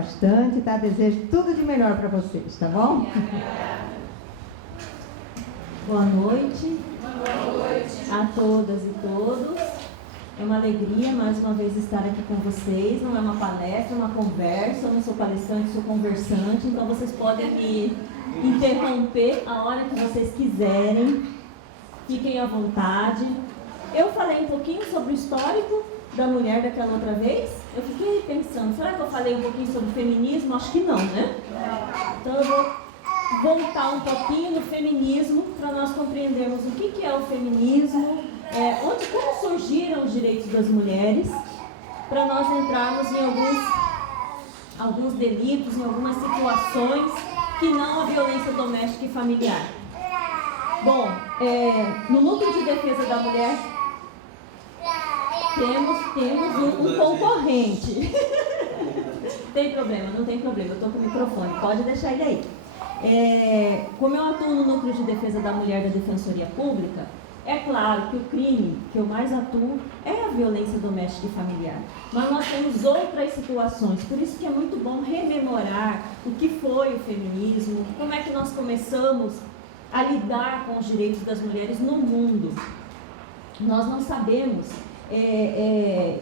Bastante, tá? Desejo tudo de melhor para vocês, tá bom? Boa noite. Boa noite A todas e todos. É uma alegria mais uma vez estar aqui com vocês. Não é uma palestra, é uma conversa. Eu não sou palestrante, sou conversante. Então vocês podem me interromper a hora que vocês quiserem. Fiquem à vontade. Eu falei um pouquinho sobre o histórico da mulher daquela outra vez. Eu fiquei pensando, será que eu falei um pouquinho sobre feminismo? Acho que não, né? Então eu vou voltar um pouquinho no feminismo para nós compreendermos o que é o feminismo, como surgiram os direitos das mulheres, para nós entrarmos em alguns delitos, em algumas situações que não a violência doméstica e familiar. Bom, no núcleo de defesa da mulher temos um concorrente. Tem problema, não tem problema, eu estou com o microfone, pode deixar ele aí. Como eu atuo no núcleo de defesa da mulher da Defensoria Pública, é claro que o crime que eu mais atuo é a violência doméstica e familiar. Mas nós temos outras situações, por isso que é muito bom rememorar o que foi o feminismo, como é que nós começamos a lidar com os direitos das mulheres no mundo. Nós não sabemos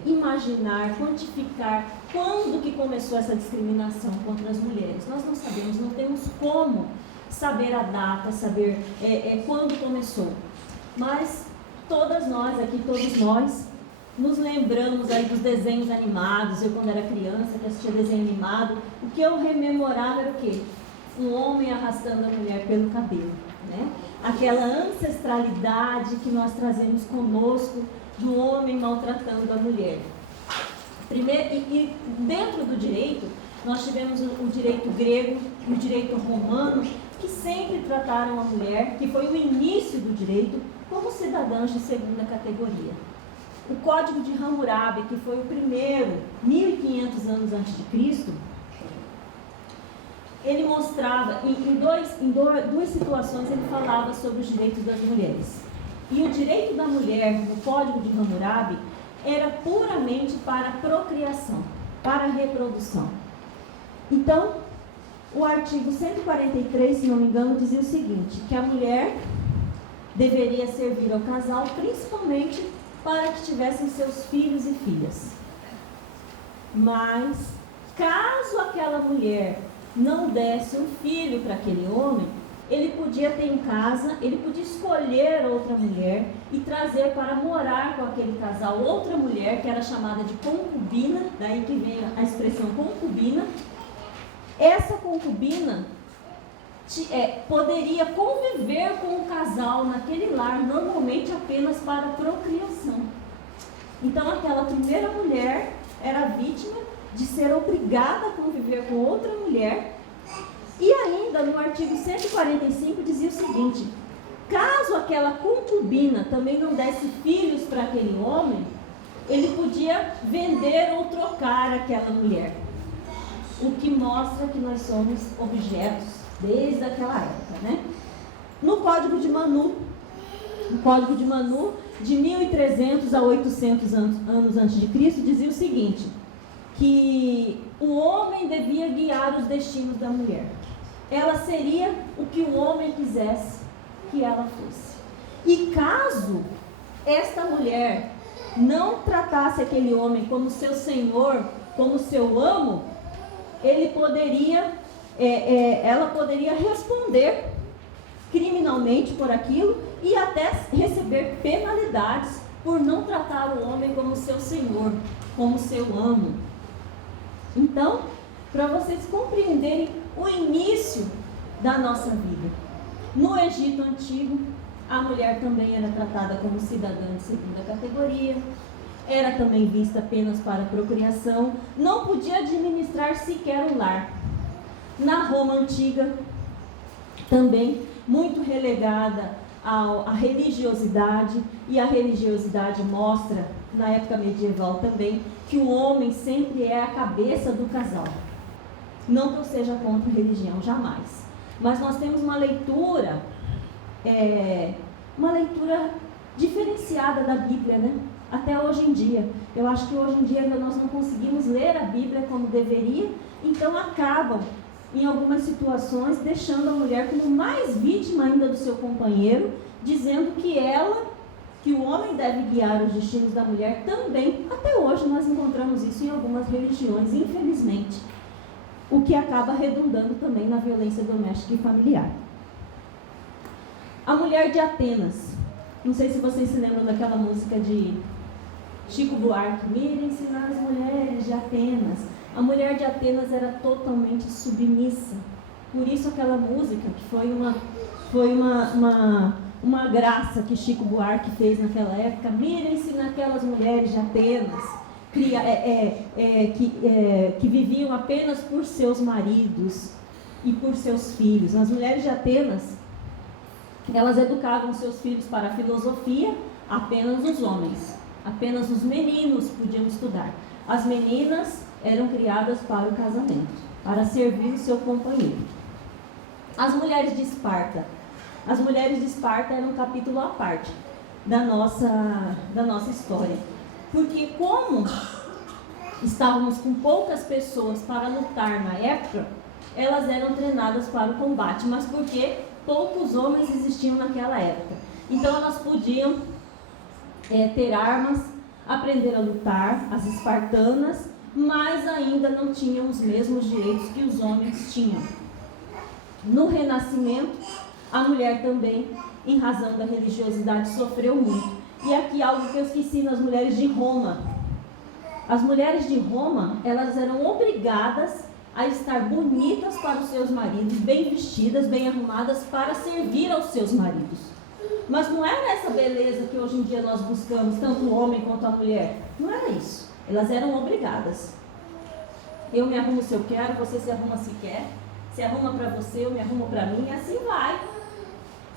imaginar, quantificar quando que começou essa discriminação contra as mulheres. Nós não sabemos, não temos como saber a data, saber quando começou. Mas todas nós aqui, todos nós, nos lembramos aí dos desenhos animados. Eu, quando era criança, que assistia desenho animado, o que eu rememorava era o quê? Um homem arrastando a mulher pelo cabelo, né? Aquela ancestralidade que nós trazemos conosco de um homem maltratando a mulher. Primeiro, e dentro do direito, nós tivemos o direito grego e o direito romano, que sempre trataram a mulher, que foi o início do direito, como cidadãs de segunda categoria. O Código de Hammurabi, que foi o primeiro, 1500 anos antes de Cristo, ele mostrava, em duas situações, ele falava sobre os direitos das mulheres. E o direito da mulher, no Código de Hammurabi, era puramente para a procriação, para a reprodução. Então, o artigo 143, se não me engano, dizia o seguinte, que a mulher deveria servir ao casal, principalmente para que tivessem seus filhos e filhas. Mas, caso aquela mulher não desse um filho para aquele homem, ele podia ter em casa, ele podia escolher outra mulher e trazer para morar com aquele casal outra mulher, que era chamada de concubina, daí que vem a expressão concubina. Essa concubina poderia conviver com o casal naquele lar, normalmente apenas para procriação. Então aquela primeira mulher era vítima de ser obrigada a conviver com outra mulher. E ainda no artigo 145 dizia o seguinte, caso aquela concubina também não desse filhos para aquele homem, ele podia vender ou trocar aquela mulher. O que mostra que nós somos objetos desde aquela época, né? No Código de Manu, de 1300 a 800 anos antes de Cristo, dizia o seguinte, que o homem devia guiar os destinos da mulher. Ela seria o que o homem quisesse que ela fosse. E caso esta mulher não tratasse aquele homem como seu senhor, como seu amo, ela poderia responder criminalmente por aquilo e até receber penalidades por não tratar o homem como seu senhor, como seu amo. Então, para vocês compreenderem o início da nossa vida. No Egito Antigo, a mulher também era tratada como cidadã de segunda categoria, era também vista apenas para procriação, não podia administrar sequer o lar. Na Roma Antiga, também muito relegada à religiosidade, e a religiosidade mostra, na época medieval também, que o homem sempre é a cabeça do casal. Não que eu seja contra a religião, jamais. Mas nós temos uma leitura diferenciada da Bíblia, né? até hoje em dia. Eu acho que hoje em dia nós não conseguimos ler a Bíblia como deveria, então acabam, em algumas situações, deixando a mulher como mais vítima ainda do seu companheiro, dizendo que o homem deve guiar os destinos da mulher também. Até hoje nós encontramos isso em algumas religiões, infelizmente, o que acaba redundando também na violência doméstica e familiar. A mulher de Atenas. Não sei se vocês se lembram daquela música de Chico Buarque, Mirem-se nas mulheres de Atenas. A mulher de Atenas era totalmente submissa. Por isso aquela música, que foi uma graça que Chico Buarque fez naquela época, mirem-se naquelas mulheres de Atenas, que viviam apenas por seus maridos e por seus filhos. As mulheres de Atenas, elas educavam seus filhos para a filosofia, apenas os homens, apenas os meninos podiam estudar. As meninas eram criadas para o casamento, para servir o seu companheiro. As mulheres de Esparta. As mulheres de Esparta eram um capítulo à parte da nossa história. Porque como estávamos com poucas pessoas para lutar na época, elas eram treinadas para o combate. Mas porque poucos homens existiam naquela época. Então elas podiam ter armas, aprender a lutar, as espartanas, mas ainda não tinham os mesmos direitos que os homens tinham. No Renascimento, a mulher também, em razão da religiosidade, sofreu muito. E aqui algo que eu esqueci nas mulheres de Roma. As mulheres de Roma, elas eram obrigadas a estar bonitas para os seus maridos, bem vestidas, bem arrumadas, para servir aos seus maridos. Mas não era essa beleza que hoje em dia nós buscamos, tanto o homem quanto a mulher. Não era isso. Elas eram obrigadas. Eu me arrumo se eu quero, você se arruma se quer. Se arruma para você, eu me arrumo para mim, e assim vai.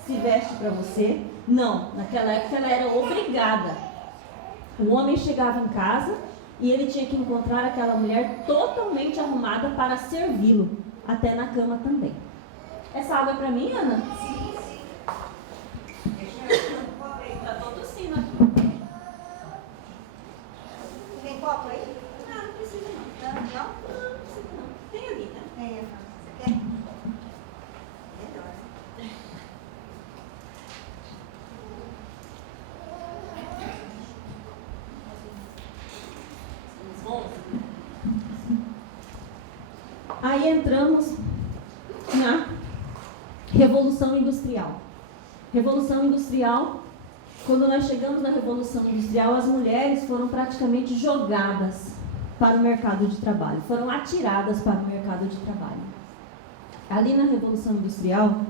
Se veste para você. Não, naquela época ela era obrigada. O homem chegava em casa e ele tinha que encontrar aquela mulher totalmente arrumada para servi-lo, até na cama também. Essa água é para mim, Ana? Sim. Está todo tossindo aqui. Tem copo aí? Não precisa não. Não? Não precisa não. Tem ali, né? Tem, você quer? Melhor. Aí entramos na Revolução Industrial. Revolução Industrial, quando nós chegamos na Revolução Industrial, as mulheres foram praticamente jogadas para o mercado de trabalho, foram atiradas para o mercado de trabalho. Ali na Revolução Industrial,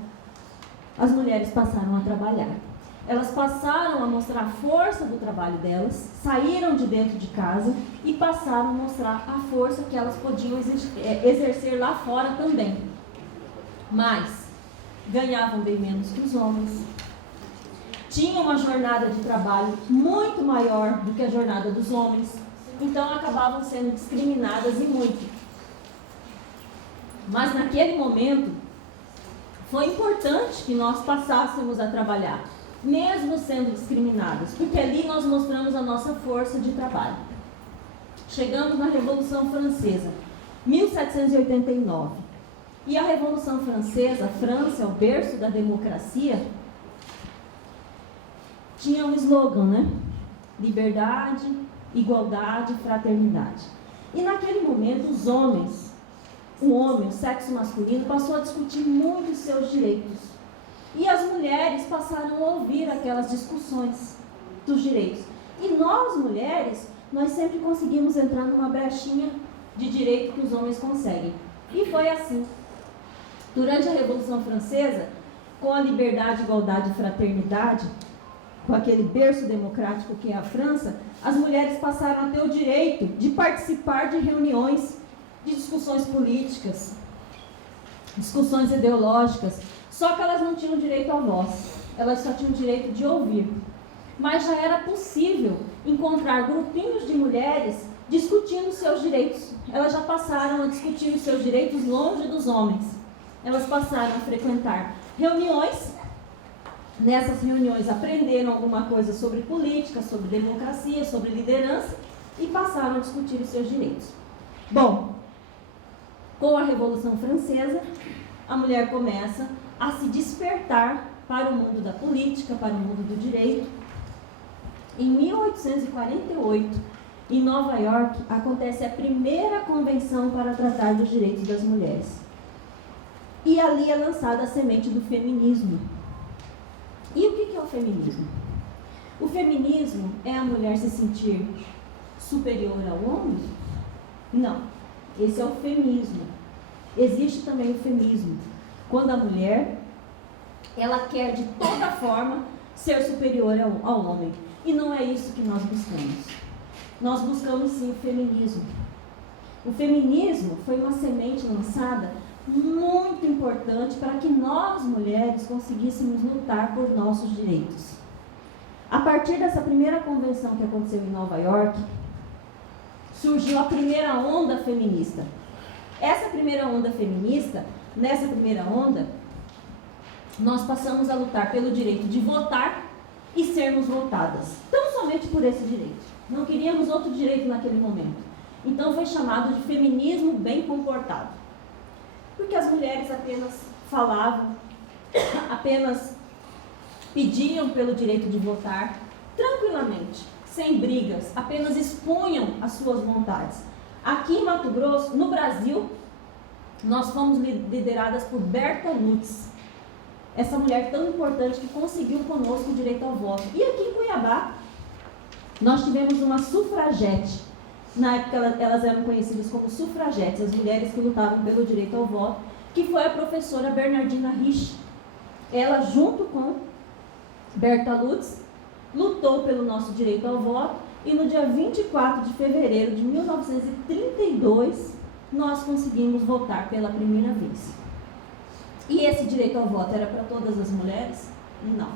as mulheres passaram a trabalhar. Elas passaram a mostrar a força do trabalho delas, saíram de dentro de casa e passaram a mostrar a força que elas podiam exercer lá fora também. Mas ganhavam bem menos que os homens, tinham uma jornada de trabalho muito maior do que a jornada dos homens, então acabavam sendo discriminadas e muito. Mas naquele momento, foi importante que nós passássemos a trabalhar, mesmo sendo discriminadas, porque ali nós mostramos a nossa força de trabalho. Chegamos na Revolução Francesa, 1789. E a Revolução Francesa, a França, o berço da democracia, tinha um slogan, né? Liberdade, igualdade, fraternidade. E naquele momento, os homens, o homem, o sexo masculino, passou a discutir muito os seus direitos. E as mulheres passaram a ouvir aquelas discussões dos direitos. E nós, mulheres, nós sempre conseguimos entrar numa brechinha de direito que os homens conseguem. E foi assim. Durante a Revolução Francesa, com a liberdade, igualdade e fraternidade, com aquele berço democrático que é a França, as mulheres passaram a ter o direito de participar de reuniões, de discussões políticas, discussões ideológicas, só que elas não tinham direito à voz, elas só tinham direito de ouvir. Mas já era possível encontrar grupinhos de mulheres discutindo seus direitos. Elas já passaram a discutir os seus direitos longe dos homens. Elas passaram a frequentar reuniões nessas reuniões aprenderam alguma coisa sobre política, sobre democracia, sobre liderança e passaram a discutir os seus direitos. Bom, com a Revolução Francesa, a mulher começa a se despertar para o mundo da política, para o mundo do direito. Em 1848, em Nova York, acontece a primeira convenção para tratar dos direitos das mulheres. E ali é lançada a semente do feminismo. E o que é o feminismo? O feminismo é a mulher se sentir superior ao homem? Não. Esse é o feminismo. Existe também o feminismo, quando a mulher, ela quer de toda forma ser superior ao homem. E não é isso que nós buscamos. Nós buscamos sim o feminismo. O feminismo foi uma semente lançada muito importante para que nós, mulheres, conseguíssemos lutar por nossos direitos. A partir dessa primeira convenção que aconteceu em Nova York, surgiu a primeira onda feminista. Essa primeira onda feminista, nessa primeira onda, nós passamos a lutar pelo direito de votar e sermos votadas. Tão somente por esse direito. Não queríamos outro direito naquele momento. Então foi chamado de feminismo bem comportado. Porque as mulheres apenas falavam, apenas pediam pelo direito de votar, tranquilamente, sem brigas, apenas expunham as suas vontades. Aqui em Mato Grosso, no Brasil, nós fomos lideradas por Berta Lutz, essa mulher tão importante que conseguiu conosco o direito ao voto. E aqui em Cuiabá, nós tivemos uma sufragete. Na época elas eram conhecidas como sufragetes, as mulheres que lutavam pelo direito ao voto, que foi a professora Bernardina Rich. Ela, junto com Berta Lutz, lutou pelo nosso direito ao voto e no dia 24 de fevereiro de 1932, nós conseguimos votar pela primeira vez. E esse direito ao voto era para todas as mulheres? Não.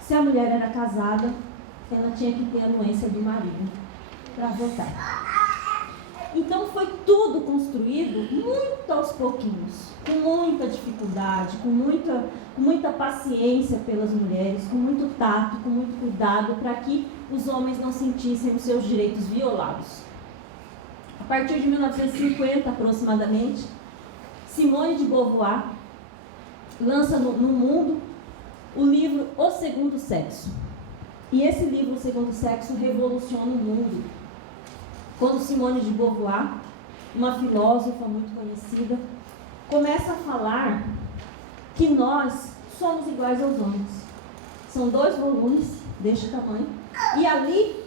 Se a mulher era casada, ela tinha que ter a anuência do marido para votar. Então foi tudo construído muito aos pouquinhos, com muita dificuldade, com muita paciência pelas mulheres, com muito tato, com muito cuidado, para que os homens não sentissem os seus direitos violados. A partir de 1950 aproximadamente, Simone de Beauvoir lança no mundo o livro O Segundo Sexo. E esse livro, O Segundo Sexo, revoluciona o mundo. Quando Simone de Beauvoir, uma filósofa muito conhecida, começa a falar que nós somos iguais aos homens. São 2 volumes deste tamanho. E ali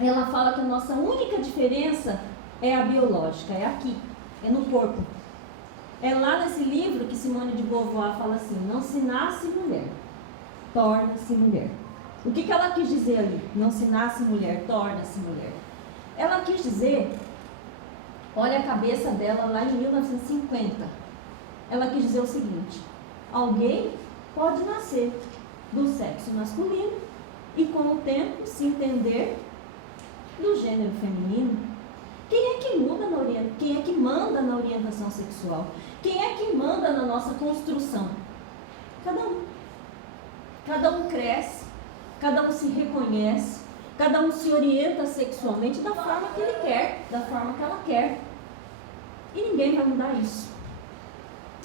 ela fala que a nossa única diferença é a biológica, é aqui, é no corpo. É lá nesse livro que Simone de Beauvoir fala assim: não se nasce mulher, torna-se mulher. O que ela quis dizer ali? Não se nasce mulher, torna-se mulher. Ela quis dizer, olha a cabeça dela lá em 1950. Ela quis dizer o seguinte: alguém pode nascer do sexo masculino e com o tempo se entender do gênero feminino. Quem é que muda quem é que manda na orientação sexual? Quem é que manda na nossa construção? Cada um. Cada um cresce, cada um se reconhece, cada um se orienta sexualmente da forma que ele quer, da forma que ela quer. E ninguém vai mudar isso.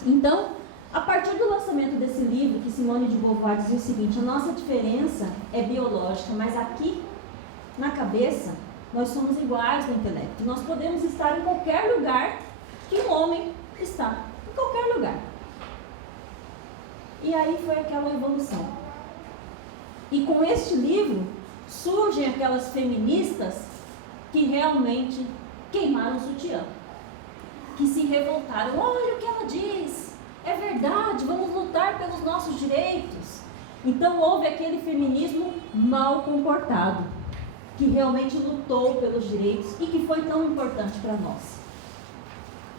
Então, a partir do lançamento desse livro, que Simone de Beauvoir dizia o seguinte: a nossa diferença é biológica, mas aqui, na cabeça, nós somos iguais no intelecto. Nós podemos estar em qualquer lugar que um homem está. Em qualquer lugar. E aí foi aquela evolução. E com este livro, surgem aquelas feministas que realmente queimaram o sutiã. Que se revoltaram. Olha o que ela diz. É verdade, vamos lutar pelos nossos direitos. Então houve aquele feminismo mal comportado, que realmente lutou pelos direitos e que foi tão importante para nós.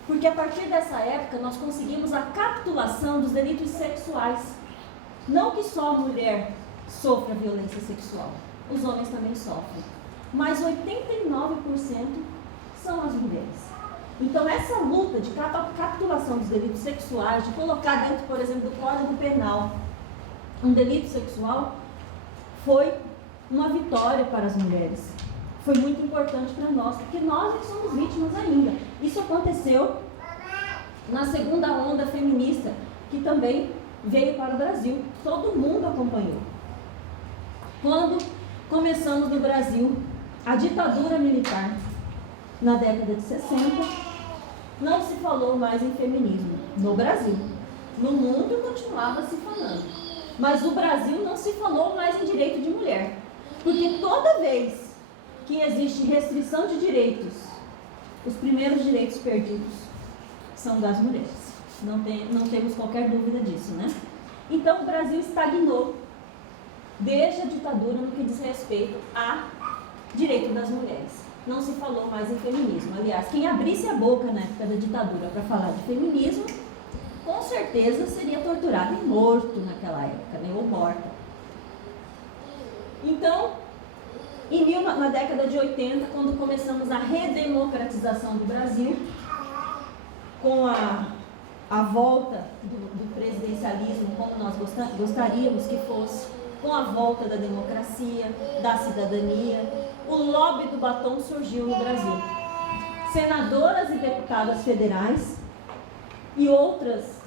Porque a partir dessa época nós conseguimos a capitulação dos delitos sexuais. Não que só a mulher sofra violência sexual, os homens também sofrem. Mas 89% são as mulheres. Então essa luta de capitulação dos delitos sexuais, de colocar dentro, por exemplo, do Código Penal, um delito sexual, foi uma vitória para as mulheres. Foi muito importante para nós, porque nós que somos vítimas ainda. Isso aconteceu na segunda onda feminista, que também veio para o Brasil. Todo mundo acompanhou. Quando começamos no Brasil a ditadura militar, na década de 60, não se falou mais em feminismo no Brasil. No mundo continuava se falando, mas no Brasil não se falou mais em direito de mulher, porque toda vez que existe restrição de direitos, os primeiros direitos perdidos são das mulheres. Não temos qualquer dúvida disso, né? Então o Brasil estagnou desde a ditadura no que diz respeito a direito das mulheres. Não se falou mais em feminismo. Aliás, quem abrisse a boca na época da ditadura para falar de feminismo, com certeza seria torturado e morto naquela época, né? Ou morta. Então, na década de 80, quando começamos a redemocratização do Brasil, com a volta do presidencialismo como nós gostaríamos que fosse, com a volta da democracia, da cidadania, o lobby do batom surgiu no Brasil. Senadoras e deputadas federais e outras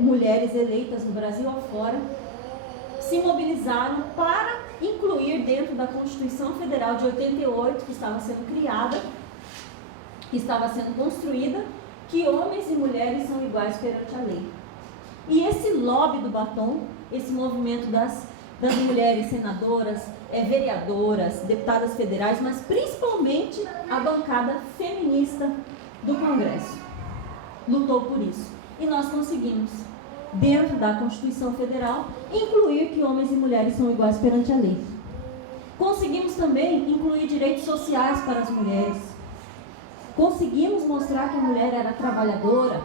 mulheres eleitas no Brasil afora se mobilizaram para incluir dentro da Constituição Federal de 88, que estava sendo criada, que estava sendo construída, que homens e mulheres são iguais perante a lei. E esse lobby do batom, esse movimento das mulheres senadoras, vereadoras, deputadas federais, mas principalmente a bancada feminista do Congresso, lutou por isso. E nós conseguimos, dentro da Constituição Federal, incluir que homens e mulheres são iguais perante a lei. Conseguimos também incluir direitos sociais para as mulheres. Conseguimos mostrar que a mulher era trabalhadora,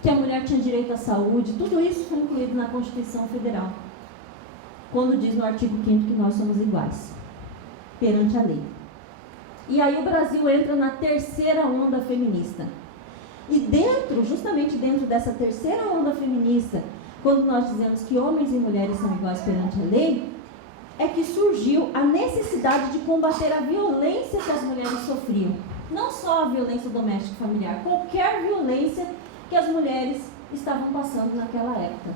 que a mulher tinha direito à saúde. Tudo isso foi incluído na Constituição Federal, quando diz no artigo 5º que nós somos iguais perante a lei. E aí o Brasil entra na terceira onda feminista. E justamente dentro dessa terceira onda feminista, quando nós dizemos que homens e mulheres são iguais perante a lei, é que surgiu a necessidade de combater a violência que as mulheres sofriam. Não só a violência doméstica e familiar, qualquer violência que as mulheres estavam passando naquela época.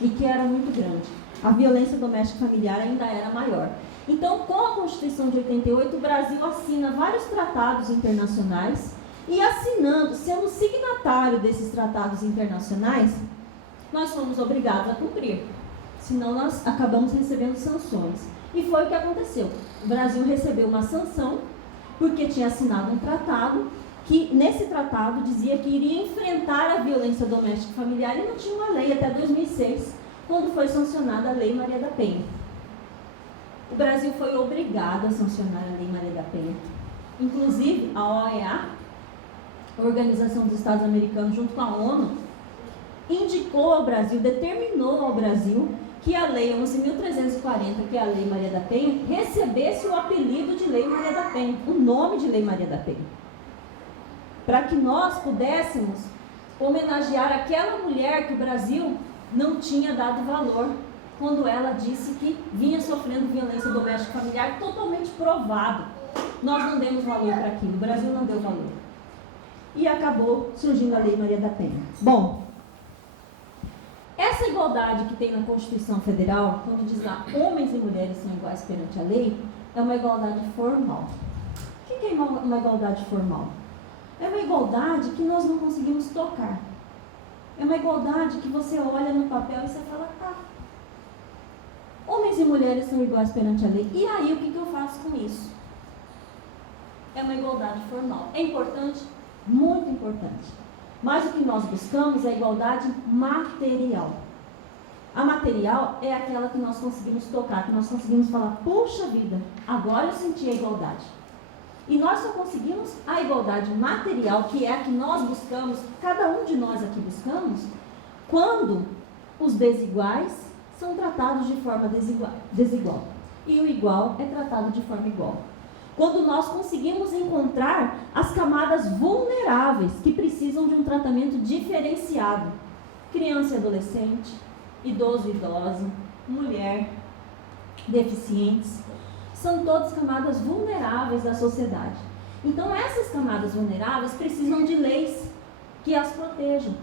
E que era muito grande. A violência doméstica e familiar ainda era maior. Então, com a Constituição de 88, o Brasil assina vários tratados internacionais e sendo signatário desses tratados internacionais, nós fomos obrigados a cumprir. Senão nós acabamos recebendo sanções. E foi o que aconteceu. O Brasil recebeu uma sanção porque tinha assinado um tratado que, nesse tratado, dizia que iria enfrentar a violência doméstica e familiar e não tinha uma lei até 2006, quando foi sancionada a Lei Maria da Penha. O Brasil foi obrigado a sancionar a Lei Maria da Penha. Inclusive, a OEA, a Organização dos Estados Americanos, junto com a ONU, indicou ao Brasil, determinou ao Brasil que a Lei 11.340, que é a Lei Maria da Penha, recebesse o apelido de Lei Maria da Penha, o nome de Lei Maria da Penha, para que nós pudéssemos homenagear aquela mulher que o Brasil não tinha dado valor quando ela disse que vinha sofrendo violência doméstica e familiar, totalmente provado. Nós não demos valor para aquilo, o Brasil não deu valor. E acabou surgindo a Lei Maria da Penha. Bom, essa igualdade que tem na Constituição Federal, quando diz lá homens e mulheres são iguais perante a lei, é uma igualdade formal. O que é uma igualdade formal? É uma igualdade que nós não conseguimos tocar. É uma igualdade que você olha no papel e você fala, tá, homens e mulheres são iguais perante a lei. E aí, o que eu faço com isso? É uma igualdade formal. É importante? Muito importante. Mas o que nós buscamos é a igualdade material. A material é aquela que nós conseguimos tocar, que nós conseguimos falar, puxa vida, agora eu senti a igualdade. E nós só conseguimos a igualdade material, que é a que nós buscamos, cada um de nós aqui buscamos, quando os desiguais são tratados de forma desigual. E o igual é tratado de forma igual. Quando nós conseguimos encontrar as camadas vulneráveis que precisam de um tratamento diferenciado. Criança e adolescente, idoso, idosa, mulher, deficientes, são todas camadas vulneráveis da sociedade. Então essas camadas vulneráveis precisam de leis que as protejam,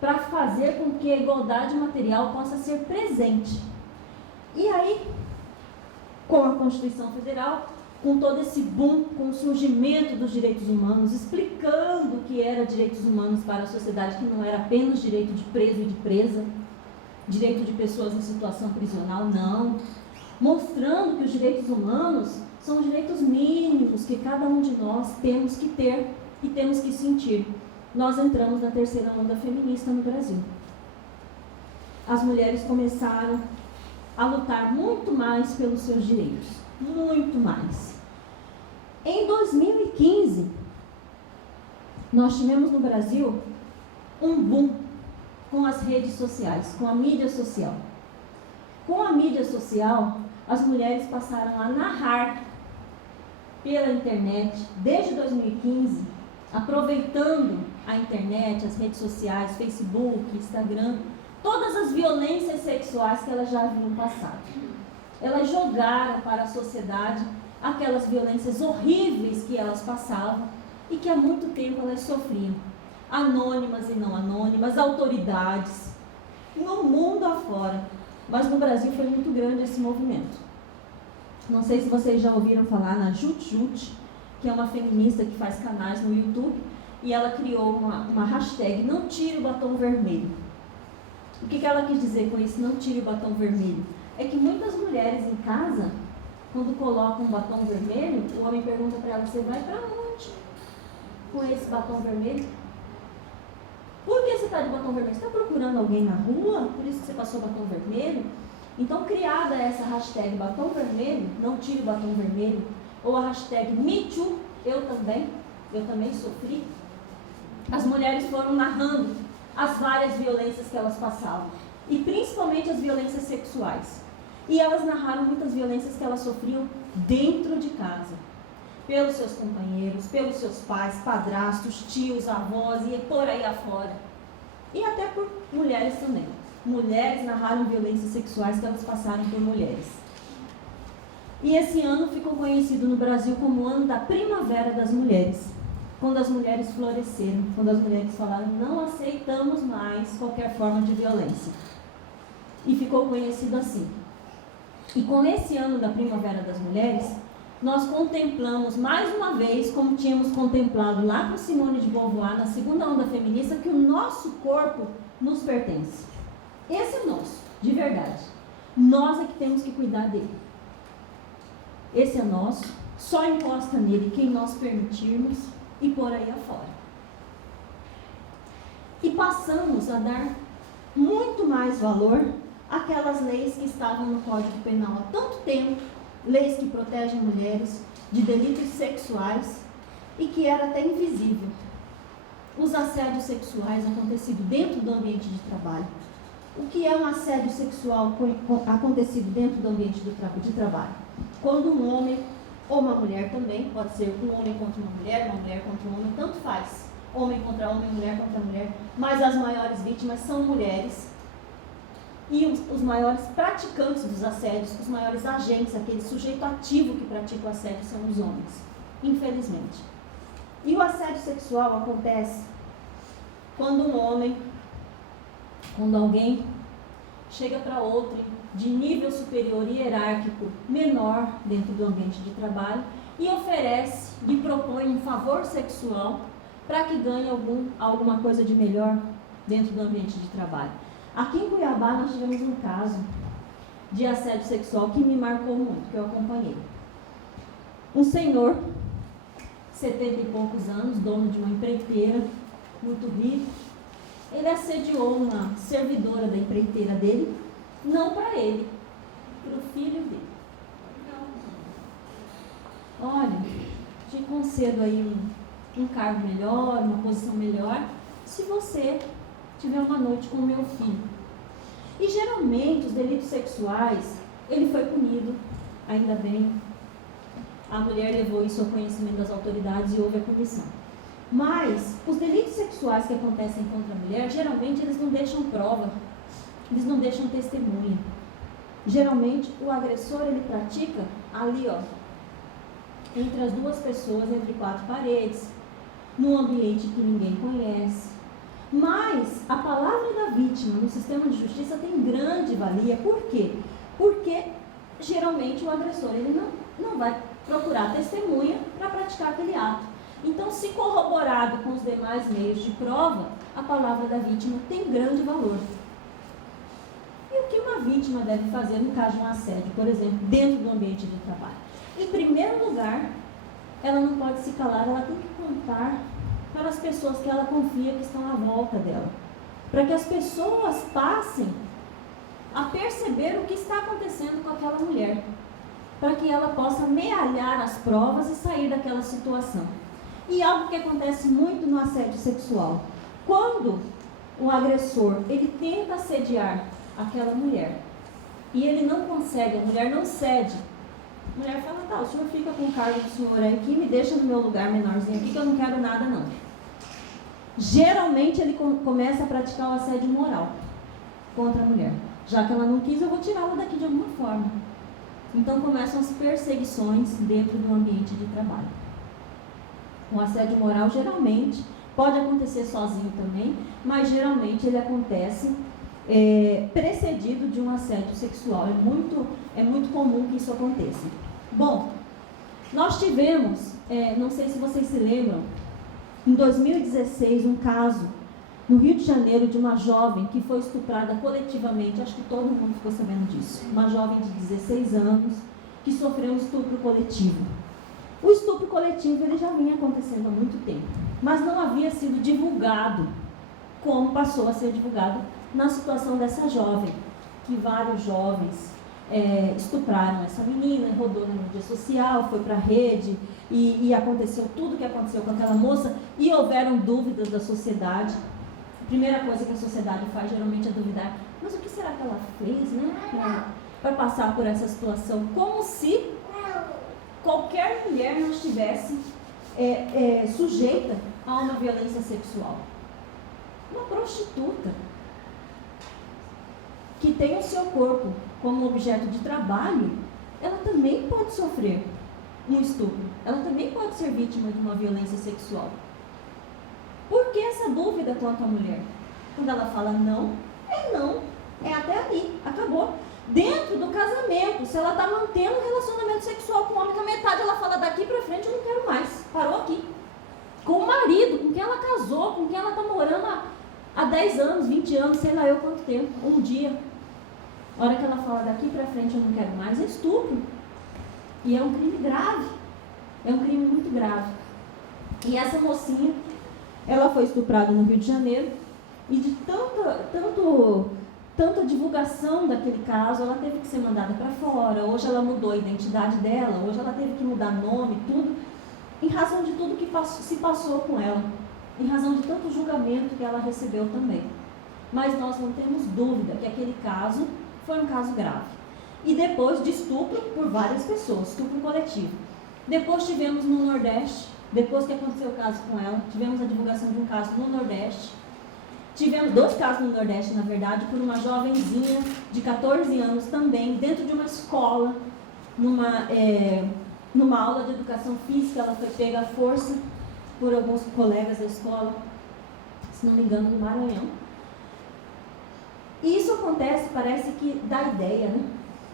para fazer com que a igualdade material possa ser presente. E aí, com a Constituição Federal, com todo esse boom, com o surgimento dos direitos humanos, explicando o que era direitos humanos para a sociedade, que não era apenas direito de preso e de presa, direito de pessoas em situação prisional, não. Mostrando que os direitos humanos são os direitos mínimos que cada um de nós temos que ter e temos que sentir. Nós entramos na terceira onda feminista no Brasil. As mulheres começaram a lutar muito mais pelos seus direitos, muito mais. Em 2015, nós tivemos no Brasil um boom com as redes sociais, com a mídia social. Com a mídia social, as mulheres passaram a narrar pela internet, desde 2015, aproveitando a internet, as redes sociais, Facebook, Instagram, todas as violências sexuais que elas já haviam passado. Elas jogaram para a sociedade aquelas violências horríveis que elas passavam e que há muito tempo elas sofriam. Anônimas e não anônimas, autoridades, no mundo afora. Mas no Brasil foi muito grande esse movimento. Não sei se vocês já ouviram falar na Jut Jut, que é uma feminista que faz canais no YouTube, e ela criou uma hashtag, não tire o batom vermelho. O que ela quis dizer com isso, não tire o batom vermelho? É que muitas mulheres em casa, quando colocam um batom vermelho, o homem pergunta para ela, você vai para onde com esse batom vermelho? Por que você está de batom vermelho? Você está procurando alguém na rua? Por isso que você passou batom vermelho? Então, criada essa hashtag batom vermelho, não tire o batom vermelho, ou a hashtag MeToo, eu também sofri, as mulheres foram narrando as várias violências que elas passavam, e principalmente as violências sexuais. E elas narraram muitas violências que elas sofriam dentro de casa, pelos seus companheiros, pelos seus pais, padrastos, tios, avós e por aí afora. E até por mulheres também. Mulheres narraram violências sexuais que elas passaram por mulheres. E esse ano ficou conhecido no Brasil como o ano da primavera das mulheres. Quando as mulheres floresceram, quando as mulheres falaram, não aceitamos mais qualquer forma de violência. E ficou conhecido assim. E com esse ano da primavera das mulheres, nós contemplamos mais uma vez, como tínhamos contemplado lá com Simone de Beauvoir, na segunda onda feminista, que o nosso corpo nos pertence. Esse é nosso, de verdade. Nós é que temos que cuidar dele. Esse é nosso, só encosta nele quem nós permitirmos e por aí afora. E passamos a dar muito mais valor àquelas leis que estavam no Código Penal há tanto tempo, leis que protegem mulheres de delitos sexuais e que era até invisível. Os assédios sexuais acontecidos dentro do ambiente de trabalho. O que é um assédio sexual acontecido dentro do ambiente de trabalho? Quando um homem, ou uma mulher também, pode ser um homem contra uma mulher contra um homem, tanto faz. Homem contra homem, mulher contra mulher, mas as maiores vítimas são mulheres. E os maiores praticantes dos assédios, os maiores agentes, aquele sujeito ativo que pratica o assédio são os homens, infelizmente. E o assédio sexual acontece quando um homem, quando alguém chega para outro de nível superior e hierárquico menor dentro do ambiente de trabalho e oferece, lhe propõe um favor sexual para que ganhe alguma coisa de melhor dentro do ambiente de trabalho. Aqui em Cuiabá nós tivemos um caso de assédio sexual que me marcou muito, que eu acompanhei. Um senhor, 70 e poucos anos, dono de uma empreiteira, muito rico, ele assediou uma servidora da empreiteira dele, não para ele, para o filho dele. Olha, te concedo aí um cargo melhor, uma posição melhor, se você tiver uma noite com o meu filho. E geralmente os delitos sexuais, ele foi punido, ainda bem. A mulher levou isso ao conhecimento das autoridades e houve a punição. Mas os delitos sexuais que acontecem contra a mulher, geralmente eles não deixam prova. eles não deixam testemunha. Geralmente, o agressor, ele pratica ali, ó, entre as duas pessoas, entre quatro paredes, num ambiente que ninguém conhece. Mas a palavra da vítima no sistema de justiça tem grande valia. Por quê? Porque geralmente o agressor ele não vai procurar testemunha para praticar aquele ato. Então, se corroborado com os demais meios de prova, a palavra da vítima tem grande valor. E o que uma vítima deve fazer no caso de um assédio, por exemplo, dentro do ambiente de trabalho? Em primeiro lugar, ela não pode se calar, ela tem que contar para as pessoas que ela confia que estão à volta dela, para que as pessoas passem a perceber o que está acontecendo com aquela mulher, para que ela possa mealhar as provas e sair daquela situação. E algo que acontece muito no assédio sexual, quando o agressor ele tenta assediar aquela mulher e ele não consegue, a mulher não cede, a mulher fala, tá, o senhor fica com o cargo do senhor aí aqui, me deixa no meu lugar menorzinho aqui que eu não quero nada não. Geralmente ele começa a praticar o assédio moral contra a mulher. Já que ela não quis, eu vou tirá-la daqui de alguma forma. Então começam as perseguições dentro do ambiente de trabalho. O assédio moral geralmente pode acontecer sozinho também, mas geralmente ele acontece precedido de um assédio sexual. É muito comum que isso aconteça. Bom, nós tivemos, não sei se vocês se lembram, em 2016, um caso no Rio de Janeiro de uma jovem que foi estuprada coletivamente, acho que todo mundo ficou sabendo disso, uma jovem de 16 anos que sofreu um estupro coletivo. O estupro coletivo ele já vinha acontecendo há muito tempo, mas não havia sido divulgado como passou a ser divulgado na situação dessa jovem, que vários jovens estupraram essa menina, rodou na mídia social, foi para a rede e aconteceu tudo o que aconteceu com aquela moça e houveram dúvidas da sociedade. A primeira coisa que a sociedade faz geralmente é duvidar, mas o que será que ela fez, né, para passar por essa situação? Como se qualquer mulher não estivesse sujeita a uma violência sexual. Uma prostituta que tem o seu corpo como objeto de trabalho, ela também pode sofrer um estupro. Ela também pode ser vítima de uma violência sexual. Por que essa dúvida quanto à mulher? Quando ela fala não, é não. É até ali, acabou. Dentro do casamento, se ela está mantendo um relacionamento sexual com o homem, que a metade ela fala daqui para frente, eu não quero mais. Parou aqui. Com o marido, com quem ela casou, com quem ela está morando há 10 anos, 20 anos, sei lá eu quanto tempo, um dia. A hora que ela fala daqui para frente, eu não quero mais, é estupro. E é um crime grave. É um crime muito grave. E essa mocinha, ela foi estuprada no Rio de Janeiro e de tanta divulgação daquele caso, ela teve que ser mandada para fora. Hoje ela mudou a identidade dela, hoje ela teve que mudar nome, tudo, em razão de tudo que se passou com ela, em razão de tanto julgamento que ela recebeu também. Mas nós não temos dúvida que aquele caso foi um caso grave. E depois de estupro por várias pessoas, estupro coletivo. Depois tivemos no Nordeste, depois que aconteceu o caso com ela, tivemos a divulgação de um caso no Nordeste. Tivemos 2 casos no Nordeste, na verdade, por uma jovenzinha de 14 anos também, dentro de uma escola, numa aula de educação física, ela foi pega à força por alguns colegas da escola, se não me engano, no Maranhão. E isso acontece, parece que dá ideia, né?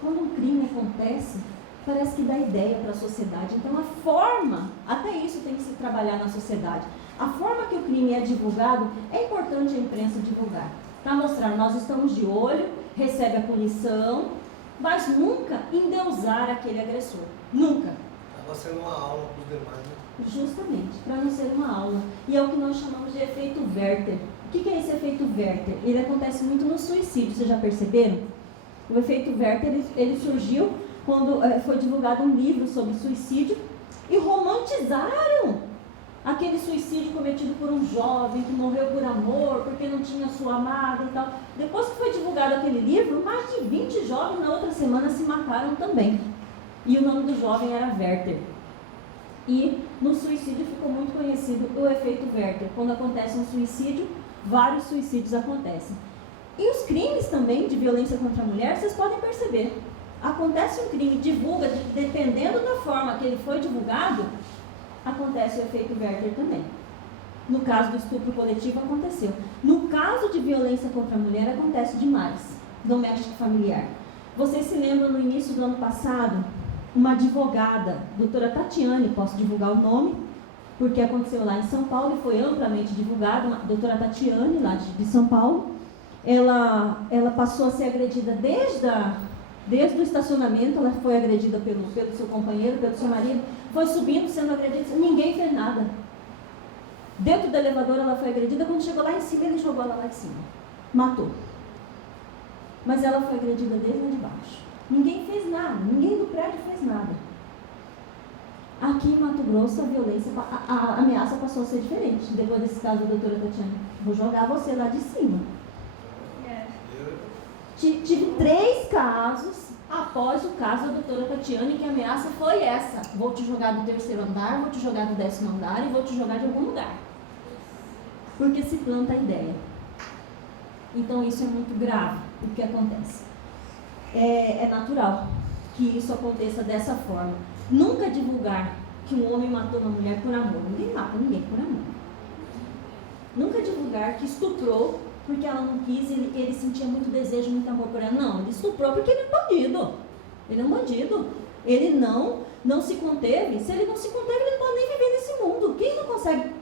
Quando um crime acontece, parece que dá ideia para a sociedade. Então, a forma, até isso tem que se trabalhar na sociedade. A forma que o crime é divulgado, é importante a imprensa divulgar. Para mostrar, nós estamos de olho, recebe a punição, mas nunca endeusar aquele agressor. Nunca. Estava sendo uma aula para os demais, né? Justamente, para não ser uma aula. E é o que nós chamamos de efeito Werther. O que é esse efeito Werther? Ele acontece muito no suicídio, vocês já perceberam? O efeito Werther, ele surgiu quando foi divulgado um livro sobre suicídio e romantizaram aquele suicídio cometido por um jovem que morreu por amor, porque não tinha sua amada e tal. Depois que foi divulgado aquele livro, mais de 20 jovens na outra semana se mataram também. E o nome do jovem era Werther. E no suicídio ficou muito conhecido o efeito Werther. Quando acontece um suicídio, vários suicídios acontecem. E os crimes também de violência contra a mulher, vocês podem perceber. Acontece um crime, divulga, dependendo da forma que ele foi divulgado, acontece o efeito Werther também. No caso do estupro coletivo, aconteceu. No caso de violência contra a mulher, acontece demais. Doméstico e familiar. Vocês se lembram, no início do ano passado, uma advogada, doutora Tatiane, posso divulgar o nome, porque aconteceu lá em São Paulo e foi amplamente divulgado, a doutora Tatiane, lá de São Paulo, ela passou a ser agredida desde o estacionamento, ela foi agredida pelo seu companheiro, pelo seu marido, foi subindo, sendo agredida, ninguém fez nada. Dentro do elevador ela foi agredida, quando chegou lá em cima, ele jogou ela lá de cima, matou. Mas ela foi agredida desde lá de baixo. Ninguém fez nada, ninguém do prédio fez nada. Aqui em Mato Grosso, a violência, a ameaça passou a ser diferente. Depois desse caso da doutora Tatiana, vou jogar você lá de cima. Tive 3 casos após o caso da doutora Tatiana, que a ameaça foi essa: vou te jogar do 3º andar, vou te jogar do 10º andar e vou te jogar de algum lugar. Porque se planta a ideia. Então isso é muito grave, o que acontece. É natural que isso aconteça dessa forma. Nunca divulgar que um homem matou uma mulher por amor. Ninguém mata ninguém por amor. Nunca divulgar que estuprou porque ela não quis, ele sentia muito desejo, muito amor por ela. Não, ele estuprou porque ele é um bandido. Ele é um bandido. Ele não se conteve. Se ele não se conteve, ele não pode nem viver nesse mundo. Quem não consegue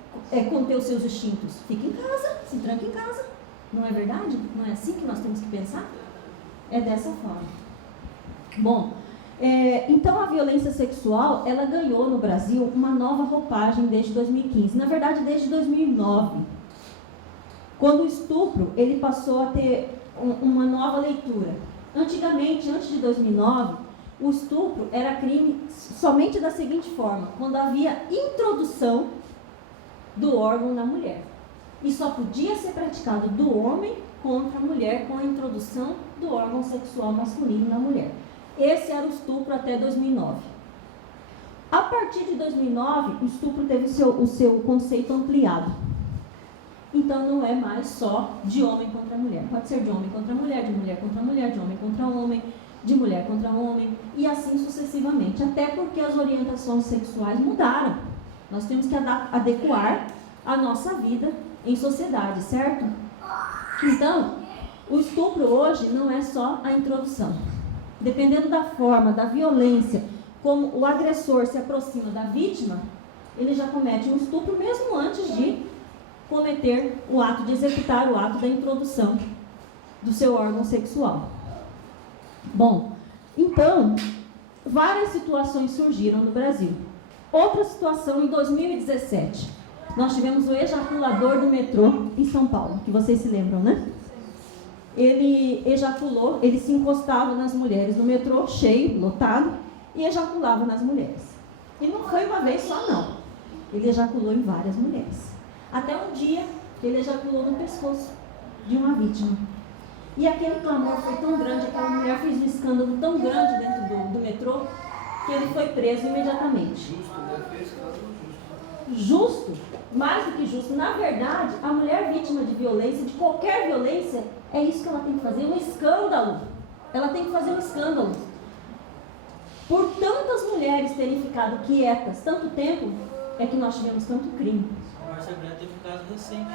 conter os seus instintos? Fica em casa, se tranca em casa. Não é verdade? Não é assim que nós temos que pensar? É dessa forma. Bom, então a violência sexual, ela ganhou no Brasil uma nova roupagem desde 2015. Na verdade, desde 2009. Quando o estupro, ele passou a ter uma nova leitura. Antigamente, antes de 2009, o estupro era crime somente da seguinte forma: quando havia introdução do órgão na mulher. E só podia ser praticado do homem contra a mulher com a introdução do órgão sexual masculino na mulher. Esse era o estupro até 2009. A partir de 2009, o estupro teve o seu conceito ampliado. Então não é mais só de homem contra mulher. Pode ser de homem contra mulher, de mulher contra mulher, de homem contra homem, de mulher contra homem, e assim sucessivamente. Até porque as orientações sexuais mudaram. Nós temos que adequar a nossa vida em sociedade, certo? Então, o estupro hoje não é só a introdução. Dependendo da forma, da violência, como o agressor se aproxima da vítima, ele já comete um estupro mesmo antes de cometer o ato, de executar o ato da introdução do seu órgão sexual. Bom, então, várias situações surgiram no Brasil. Outra situação, em 2017, nós tivemos o ejaculador do metrô em São Paulo, que vocês se lembram, né? Ele ejaculou, ele se encostava nas mulheres no metrô, cheio, lotado, e ejaculava nas mulheres. E não foi uma vez só, não. Ele ejaculou em várias mulheres. Até um dia que ele ejaculou no pescoço de uma vítima. E aquele clamor foi tão grande, aquela mulher fez um escândalo tão grande dentro do metrô, que ele foi preso imediatamente. Justo, mais do que justo. Na verdade, a mulher vítima de violência, de qualquer violência, é isso que ela tem que fazer, um escândalo. Ela tem que fazer um escândalo. Por tantas mulheres terem ficado quietas tanto tempo, é que nós tivemos tanto crime. A Márcia Brana teve um caso recente.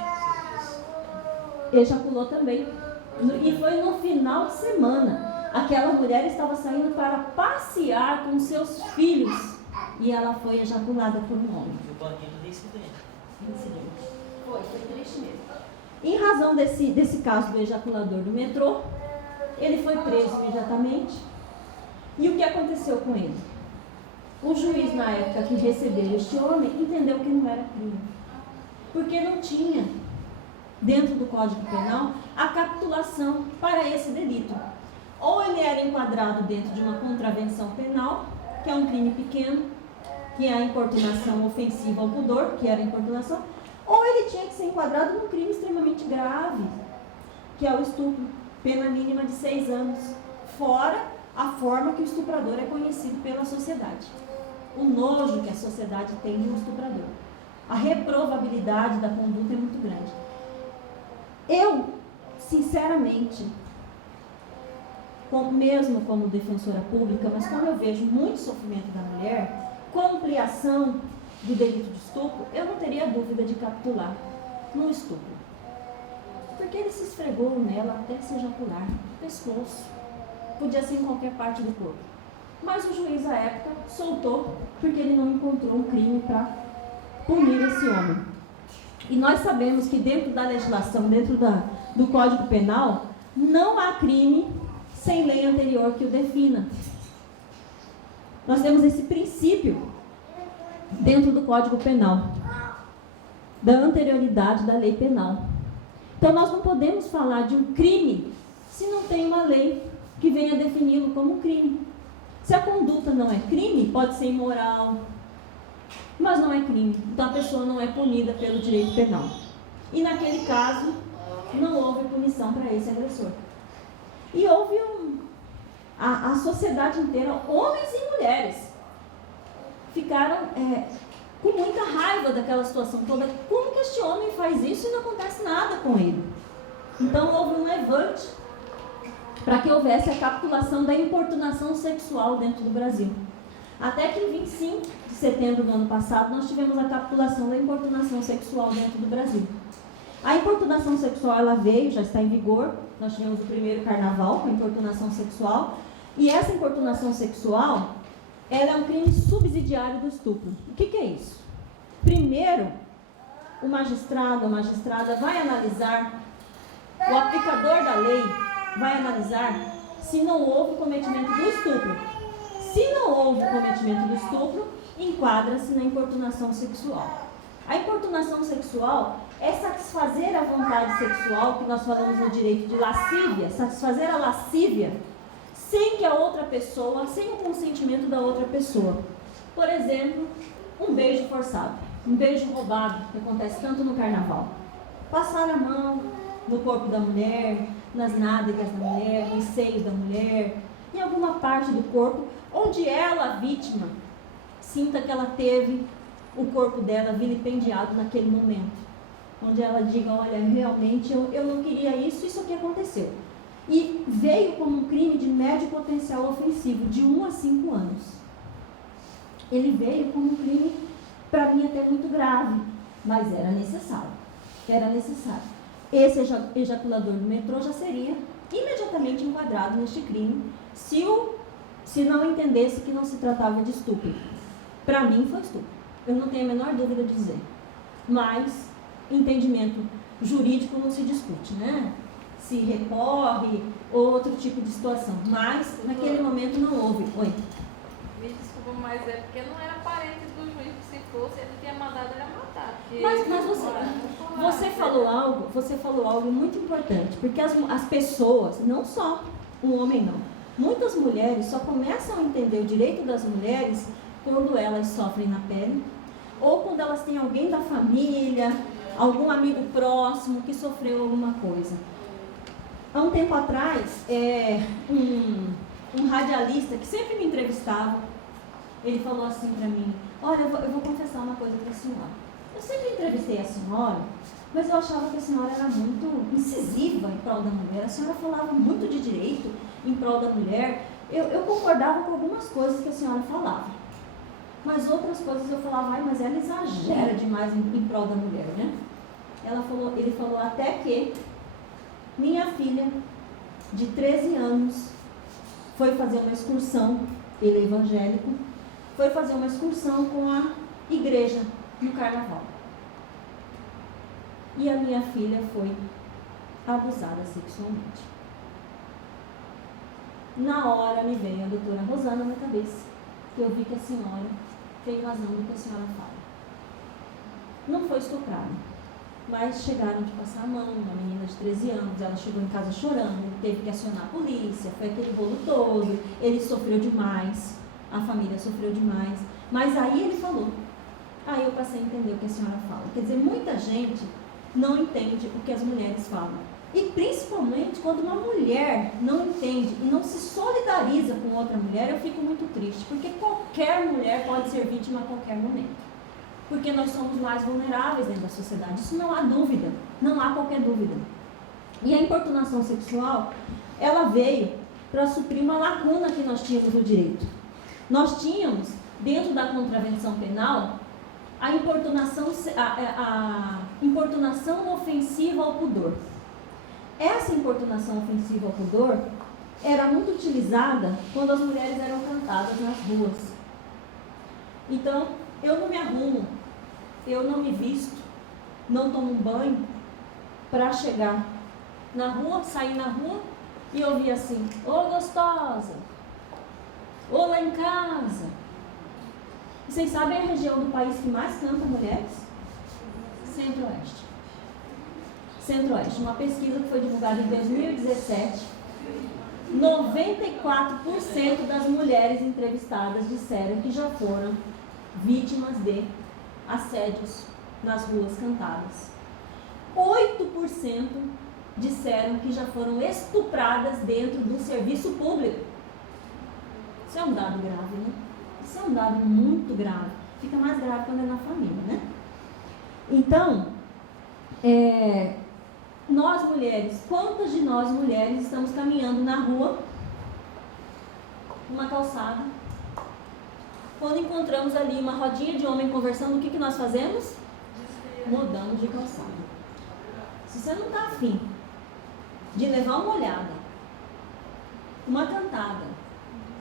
Ejaculou também. E foi no final de semana. Aquela mulher estava saindo para passear com seus filhos. E ela foi ejaculada por um homem. E o bandido de incidente. Foi triste mesmo. Em razão desse caso do ejaculador do metrô, ele foi preso imediatamente. E o que aconteceu com ele? O juiz, na época que recebeu este homem, entendeu que não era crime. Porque não tinha, dentro do Código Penal, a capitulação para esse delito. Ou ele era enquadrado dentro de uma contravenção penal, que é um crime pequeno, que é a importunação ofensiva ao pudor, que era a importunação, ou ele tinha que ser enquadrado num crime extremamente grave, que é o estupro, pena mínima de 6 anos, fora a forma que o estuprador é conhecido pela sociedade. O nojo que a sociedade tem de um estuprador. A reprovabilidade da conduta é muito grande. Eu sinceramente, mesmo como defensora pública, mas como eu vejo muito sofrimento da mulher, com a ampliação do delito de estupro, eu não teria dúvida de capitular no estupro. Porque ele se esfregou nela até se ejacular, no pescoço. Podia ser em qualquer parte do corpo. Mas o juiz, à época, soltou, porque ele não encontrou um crime para punir esse homem. E nós sabemos que dentro da legislação, dentro do Código Penal, não há crime sem lei anterior que o defina. Nós temos esse princípio dentro do Código Penal, da anterioridade da lei penal. Então nós não podemos falar de um crime se não tem uma lei que venha defini-lo como crime. Se a conduta não é crime, pode ser imoral, mas não é crime. Então a pessoa não é punida pelo direito penal. E naquele caso, não houve punição para esse agressor. E houve a sociedade inteira, homens e mulheres, ficaram com muita raiva daquela situação toda. Como que este homem faz isso e não acontece nada com ele? Então houve um levante para que houvesse a capitulação da importunação sexual dentro do Brasil. Até que em 25 de setembro do ano passado, nós tivemos a capitulação da importunação sexual dentro do Brasil. A importunação sexual, ela veio, já está em vigor. Nós tivemos o primeiro carnaval com a importunação sexual. E essa importunação sexual, ela é um crime subsidiário do estupro. O que é isso? Primeiro, o magistrado, a magistrada vai analisar, o aplicador da lei vai analisar se não houve cometimento do estupro. Se não houve cometimento do estupro, enquadra-se na importunação sexual. A importunação sexual é satisfazer a vontade sexual, que nós falamos no direito de lascívia, satisfazer a lascívia, sem que a outra pessoa, sem o consentimento da outra pessoa. Por exemplo, um beijo forçado, um beijo roubado, que acontece tanto no carnaval. Passar a mão no corpo da mulher, nas nádegas da mulher, nos seios da mulher, em alguma parte do corpo, onde ela, a vítima, sinta que ela teve o corpo dela vilipendiado naquele momento. Onde ela diga, olha, realmente eu não queria isso, isso aqui aconteceu. E veio como um crime de médio potencial ofensivo, de 1 a 5 anos. Ele veio como um crime, para mim, até muito grave, mas era necessário. Era necessário. Esse ejaculador do metrô já seria imediatamente enquadrado neste crime, se não entendesse que não se tratava de estupro. Para mim foi estupro. Eu não tenho a menor dúvida de dizer. Mas entendimento jurídico não se discute, né? Se recorre ou outro tipo de situação. Mas naquele momento não houve. Oi. Me desculpa, mas é porque não era parente do juiz. Se fosse, ele tinha mandado ele matar. Mas você falou algo muito importante, porque as pessoas, não só o homem não, muitas mulheres só começam a entender o direito das mulheres quando elas sofrem na pele, ou quando elas têm alguém da família, algum amigo próximo que sofreu alguma coisa. Há um tempo atrás, um radialista que sempre me entrevistava, ele falou assim para mim, olha, eu vou confessar uma coisa para a senhora. Eu sempre entrevistei a senhora, mas eu achava que a senhora era muito incisiva em prol da mulher. A senhora falava muito de direito em prol da mulher. Eu concordava com algumas coisas que a senhora falava. Mas outras coisas eu falava, mas ela exagera demais em prol da mulher, né? Ele falou até que minha filha, de 13 anos, foi fazer uma excursão, ele é evangélico, foi fazer uma excursão com a igreja no carnaval. E a minha filha foi abusada sexualmente. Na hora me veio a doutora Rosana na cabeça, que eu vi que a senhora tem razão do que a senhora fala. Não foi estuprada, mas chegaram de passar a mão, uma menina de 13 anos, ela chegou em casa chorando, teve que acionar a polícia, foi aquele bolo todo, ele sofreu demais, a família sofreu demais, mas aí ele falou. Aí eu passei a entender o que a senhora fala. Quer dizer, muita gente não entende o que as mulheres falam. E principalmente quando uma mulher não entende e não se solidariza com outra mulher, eu fico muito triste. Porque qualquer mulher pode ser vítima a qualquer momento. Porque nós somos mais vulneráveis dentro da sociedade. Isso não há dúvida. Não há qualquer dúvida. E a importunação sexual, ela veio para suprir uma lacuna que nós tínhamos no direito. Nós tínhamos, dentro da contravenção penal, a importunação ofensiva ao pudor. Essa importunação ofensiva ao pudor era muito utilizada quando as mulheres eram cantadas nas ruas. Então, eu não me arrumo, eu não me visto, não tomo um banho para chegar na rua, sair na rua e ouvir assim: ô gostosa, ô lá em casa. E vocês sabem a região do país que mais canta mulheres? Centro-Oeste. Centro-Oeste. Uma pesquisa que foi divulgada em 2017, 94% das mulheres entrevistadas disseram que já foram vítimas de assédios nas ruas cantadas. 8% disseram que já foram estupradas dentro do serviço público. Isso é um dado grave, né? Isso é um dado muito grave. Fica mais grave quando é na família, né? Então, nós mulheres, quantas de nós mulheres estamos caminhando na rua, numa calçada, quando encontramos ali uma rodinha de homem conversando, o que nós fazemos? Mudamos de calçada. Se você não está afim de levar uma olhada, uma cantada,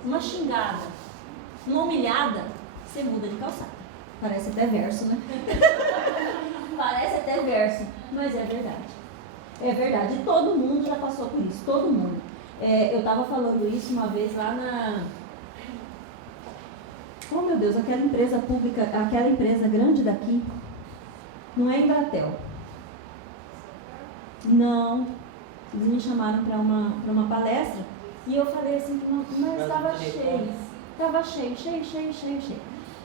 uma xingada, uma humilhada, você muda de calçada. Parece até verso, né? Parece até verso, mas é verdade. É verdade. E todo mundo já passou por isso, todo mundo. Eu estava falando isso uma vez lá na... Oh meu Deus, aquela empresa pública, aquela empresa grande daqui, não é Embratel. Não. Eles me chamaram para uma palestra e eu falei assim, mas estava cheio. Estava cheio.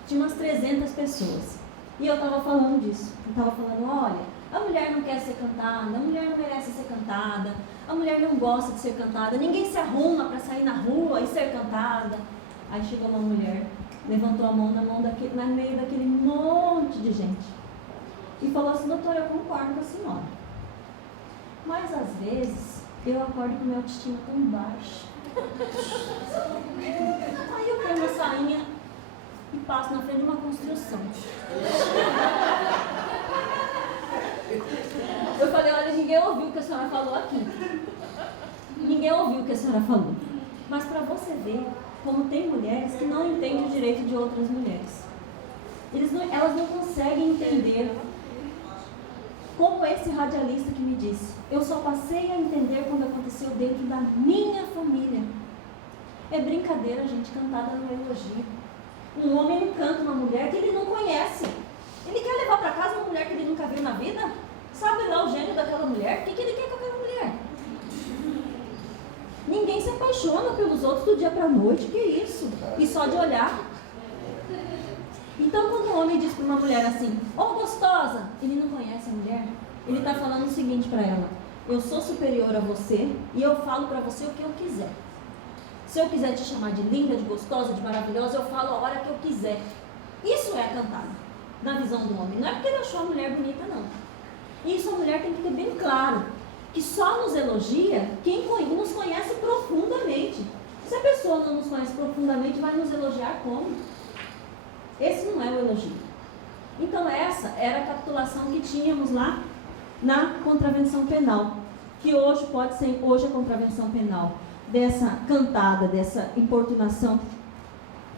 Tinha umas 300 pessoas. E eu estava falando disso. Eu estava falando, olha, a mulher não quer ser cantada, a mulher não merece ser cantada, a mulher não gosta de ser cantada, ninguém se arruma para sair na rua e ser cantada. Aí chegou uma mulher, levantou a mão no meio daquele monte de gente e falou assim: doutora, eu concordo com a senhora, mas às vezes eu acordo com minha autoestima tão baixa. Aí eu pego uma sainha e passo na frente de uma construção. Eu falei: olha, ninguém ouviu o que a senhora falou aqui. Ninguém ouviu o que a senhora falou. Mas para você ver como tem mulheres que não entendem o direito de outras mulheres. Elas não conseguem entender. Como esse radialista que me disse: eu só passei a entender quando aconteceu dentro da minha família. É brincadeira, gente, cantada não é elogio. Um homem não canta uma mulher que ele não conhece. Ele quer levar para casa uma mulher que ele nunca viu na vida? Sabe lá o gênio daquela mulher? O que ele quer com aquela mulher? Ninguém se apaixona pelos outros do dia para a noite, que isso? E só de olhar. Então, quando um homem diz para uma mulher assim: ô gostosa, ele não conhece a mulher. Ele está falando o seguinte para ela: eu sou superior a você e eu falo para você o que eu quiser. Se eu quiser te chamar de linda, de gostosa, de maravilhosa, eu falo a hora que eu quiser. Isso é cantada, na visão do homem. Não é porque ele achou a mulher bonita, não. Isso a mulher tem que ter bem claro, que só nos elogia quem nos conhece profundamente. Se a pessoa não nos conhece profundamente, vai nos elogiar como? Esse não é o elogio. Então essa era a capitulação que tínhamos lá na contravenção penal, que hoje pode ser, hoje a contravenção penal dessa cantada, dessa importunação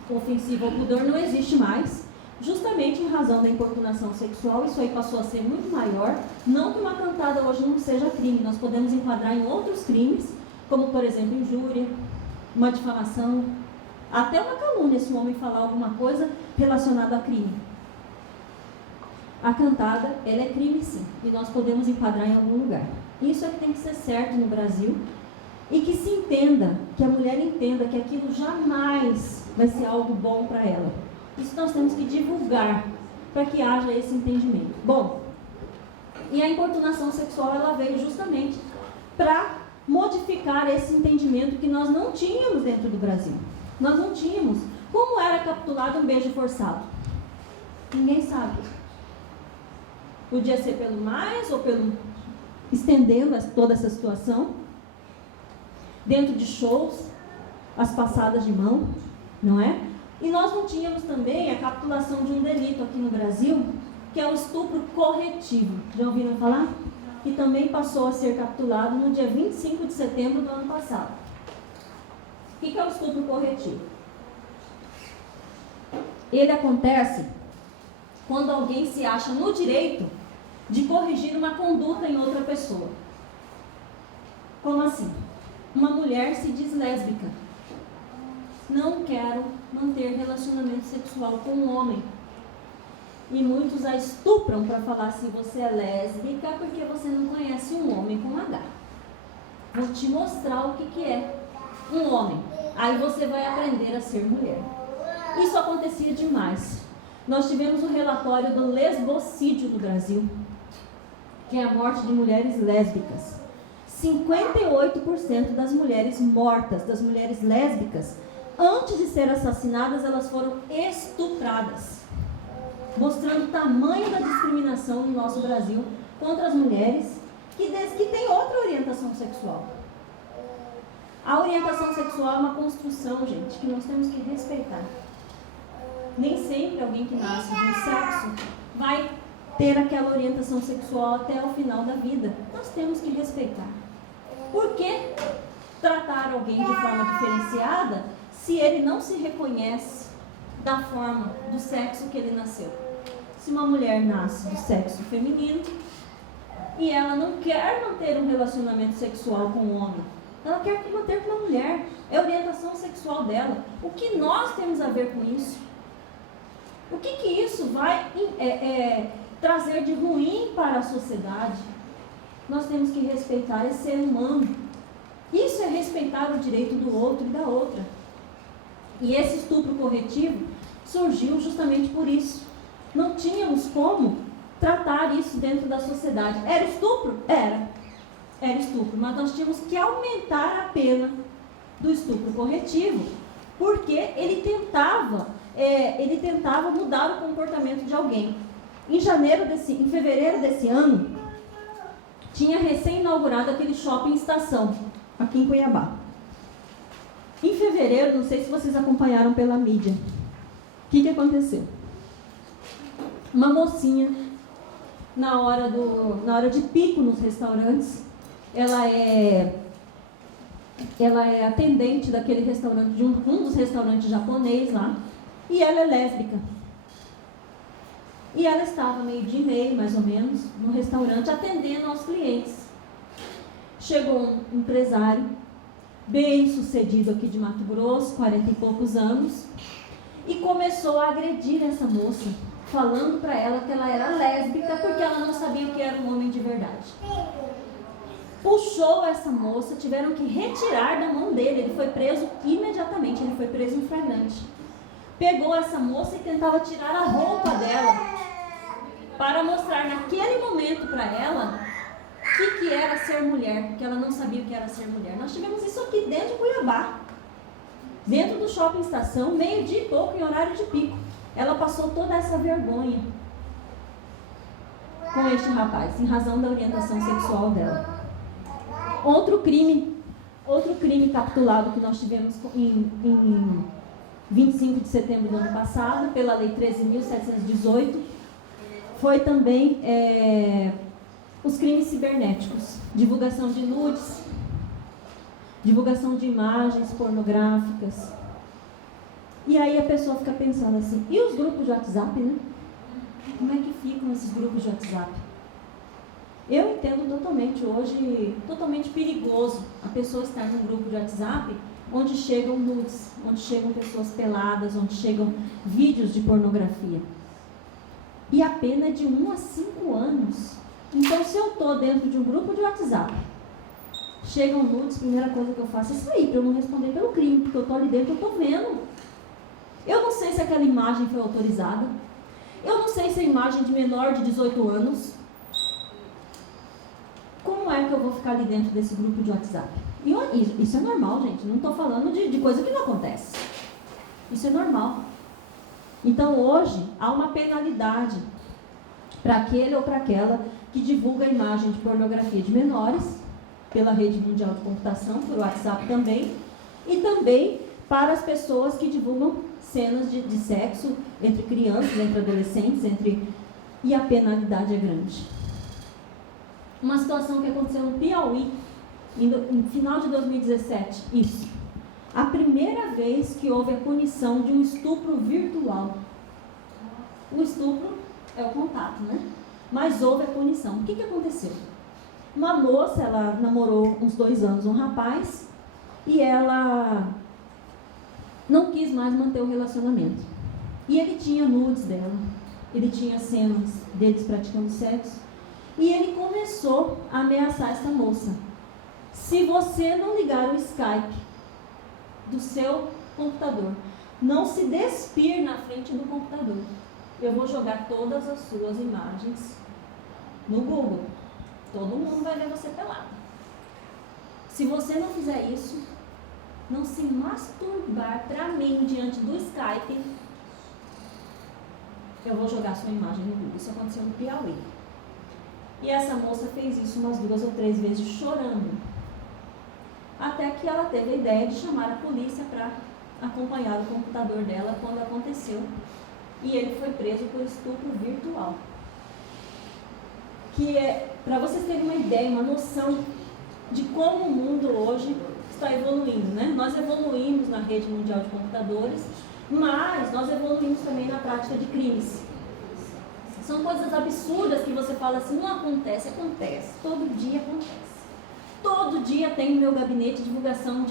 ofensiva ao pudor não existe mais, justamente em razão da importunação sexual. Isso aí passou a ser muito maior. Não que uma cantada hoje não seja crime, nós podemos enquadrar em outros crimes, como por exemplo injúria, uma difamação, até uma calúnia, se um homem falar alguma coisa relacionada a crime. A cantada, ela é crime sim, e nós podemos enquadrar em algum lugar. Isso é que tem que ser certo no Brasil, e que se entenda, que a mulher entenda que aquilo jamais vai ser algo bom para ela. Isso nós temos que divulgar, para que haja esse entendimento. Bom, e a importunação sexual, ela veio justamente para modificar esse entendimento que nós não tínhamos dentro do Brasil. Nós não tínhamos. Como era capitulado um beijo forçado? Ninguém sabe. Podia ser pelo mais ou pelo estendendo toda essa situação. Dentro de shows, as passadas de mão, não é? E nós não tínhamos também a capitulação de um delito aqui no Brasil, que é o estupro corretivo. Já ouviram falar? Que também passou a ser capturado no dia 25 de setembro do ano passado. O que é o estupro corretivo? Ele acontece quando alguém se acha no direito de corrigir uma conduta em outra pessoa. Como assim? Uma mulher se diz lésbica. Não quero manter relacionamento sexual com um homem. E muitos a estupram para falar assim, você é lésbica porque você não conhece um homem com H. Vou te mostrar o que é um homem. Aí você vai aprender a ser mulher. Isso acontecia demais. Nós tivemos um relatório do lesbocídio do Brasil, que é a morte de mulheres lésbicas. 58% das mulheres mortas, das mulheres lésbicas, antes de serem assassinadas, elas foram estupradas. Mostrando o tamanho da discriminação no nosso Brasil contra as mulheres que têm outra orientação sexual. A orientação sexual é uma construção, gente, que nós temos que respeitar. Nem sempre alguém que nasce de um sexo vai ter aquela orientação sexual até o final da vida. Nós temos que respeitar. Por que tratar alguém de forma diferenciada se ele não se reconhece da forma, do sexo que ele nasceu? Se uma mulher nasce do sexo feminino e ela não quer manter um relacionamento sexual com um homem, ela quer manter com uma mulher, é a orientação sexual dela. O que nós temos a ver com isso? O que isso vai trazer de ruim para a sociedade? Nós temos que respeitar esse ser humano. Isso é respeitar o direito do outro e da outra. E esse estupro corretivo surgiu justamente por isso. Não tínhamos como tratar isso dentro da sociedade. Era estupro? Era estupro, mas nós tínhamos que aumentar a pena do estupro corretivo, porque ele tentava mudar o comportamento de alguém. Em fevereiro desse ano, tinha recém-inaugurado aquele shopping estação, aqui em Cuiabá. Em fevereiro, não sei se vocês acompanharam pela mídia, o que aconteceu? Uma mocinha, na hora de pico nos restaurantes, ela é atendente daquele restaurante, de um dos restaurantes japonês lá, e ela é lésbica. E ela estava 12:30, mais ou menos, no restaurante, atendendo aos clientes. Chegou um empresário, bem sucedido aqui de Mato Grosso, 40 e poucos anos, e começou a agredir essa moça, falando para ela que ela era lésbica porque ela não sabia o que era um homem de verdade. Puxou essa moça, tiveram que retirar da mão dele, ele foi preso imediatamente, ele foi preso em flagrante. Pegou essa moça e tentava tirar a roupa dela para mostrar naquele momento para ela o que era ser mulher, porque ela não sabia o que era ser mulher. Nós tivemos isso aqui dentro de Cuiabá, dentro do shopping estação, 12:00 e pouco, em horário de pico. Ela passou toda essa vergonha com este rapaz, em razão da orientação sexual dela. Outro crime capitulado que nós tivemos em 25 de setembro do ano passado, pela Lei 13.718, foi também os crimes cibernéticos, divulgação de nudes, divulgação de imagens pornográficas. E aí a pessoa fica pensando assim, e os grupos de WhatsApp, né? Como é que ficam esses grupos de WhatsApp? Eu entendo totalmente perigoso a pessoa estar num grupo de WhatsApp onde chegam nudes, onde chegam pessoas peladas, onde chegam vídeos de pornografia. E a pena é de 1 a 5 anos. Então, se eu estou dentro de um grupo de WhatsApp, chegam nudes, a primeira coisa que eu faço é sair, para eu não responder pelo crime, porque eu estou ali dentro, eu estou vendo. Eu não sei se aquela imagem foi autorizada. Eu não sei se é imagem de menor de 18 anos. Como é que eu vou ficar ali dentro desse grupo de WhatsApp? E isso é normal, gente. Não estou falando de coisa que não acontece. Isso é normal. Então, hoje, há uma penalidade para aquele ou para aquela que divulga a imagem de pornografia de menores, pela rede mundial de computação, por WhatsApp também, e também para as pessoas que divulgam cenas de sexo entre crianças, entre adolescentes, e a penalidade é grande. Uma situação que aconteceu no Piauí, no final de 2017, isso. A primeira vez que houve a punição de um estupro virtual. O estupro é o contato, né? Mas houve a punição. O que aconteceu? Uma moça, ela namorou uns 2 anos um rapaz e ela não quis mais manter o relacionamento. E ele tinha nudes dela, ele tinha cenas deles praticando sexo e ele começou a ameaçar essa moça. Se você não ligar o Skype do seu computador, não se despir na frente do computador, eu vou jogar todas as suas imagens no Google. Todo mundo vai ver você pelado. Se você não fizer isso, não se masturbar para mim diante do Skype, eu vou jogar sua imagem no Google. Isso aconteceu no Piauí. E essa moça fez isso umas 2 ou 3 vezes chorando. Até que ela teve a ideia de chamar a polícia para acompanhar o computador dela quando aconteceu. E ele foi preso por estupro virtual. Que é, para vocês terem uma ideia, uma noção de como o mundo hoje está evoluindo, né? Nós evoluímos na rede mundial de computadores, mas nós evoluímos também na prática de crimes. São coisas absurdas que você fala assim, não acontece, acontece, todo dia acontece. Todo dia tem no meu gabinete divulgação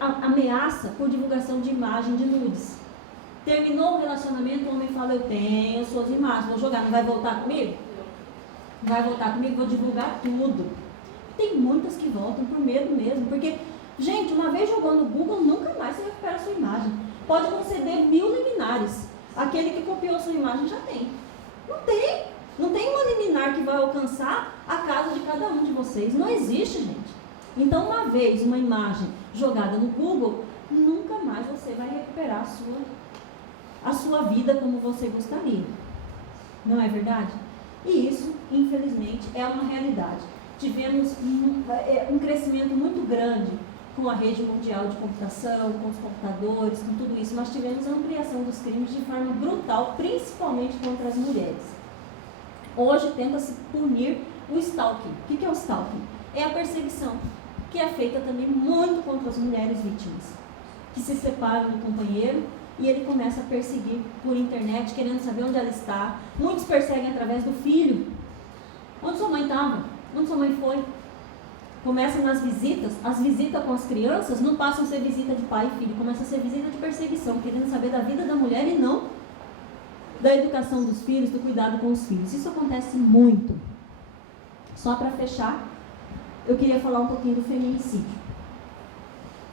ameaça por divulgação de imagem de nudes. Terminou o relacionamento, o homem fala, eu tenho suas imagens, vou jogar, não vai voltar comigo? Vai voltar comigo, vou divulgar tudo. Tem muitas que voltam por medo mesmo, porque, gente, uma vez jogou no Google, nunca mais você recupera a sua imagem. Pode conceder 1000 liminares. Aquele que copiou a sua imagem já tem. Não tem uma liminar que vai alcançar a casa de cada um de vocês. Não existe, gente. Então, uma vez uma imagem jogada no Google, nunca mais você vai recuperar a sua vida como você gostaria. Não é verdade? E isso, infelizmente, é uma realidade. Tivemos um crescimento muito grande com a rede mundial de computação, com os computadores, com tudo isso. Nós tivemos a ampliação dos crimes de forma brutal, principalmente contra as mulheres. Hoje tenta-se punir o stalking. O que é o stalking? É a perseguição, que é feita também muito contra as mulheres vítimas, que se separam do companheiro e ele começa a perseguir por internet, querendo saber onde ela está. Muitos perseguem através do filho. Onde sua mãe estava? Onde sua mãe foi? Começa nas visitas. As visitas com as crianças não passam a ser visita de pai e filho, começa a ser visita de perseguição, querendo saber da vida da mulher e não da educação dos filhos, do cuidado com os filhos. Isso acontece muito. Só para fechar, eu queria falar um pouquinho do feminicídio.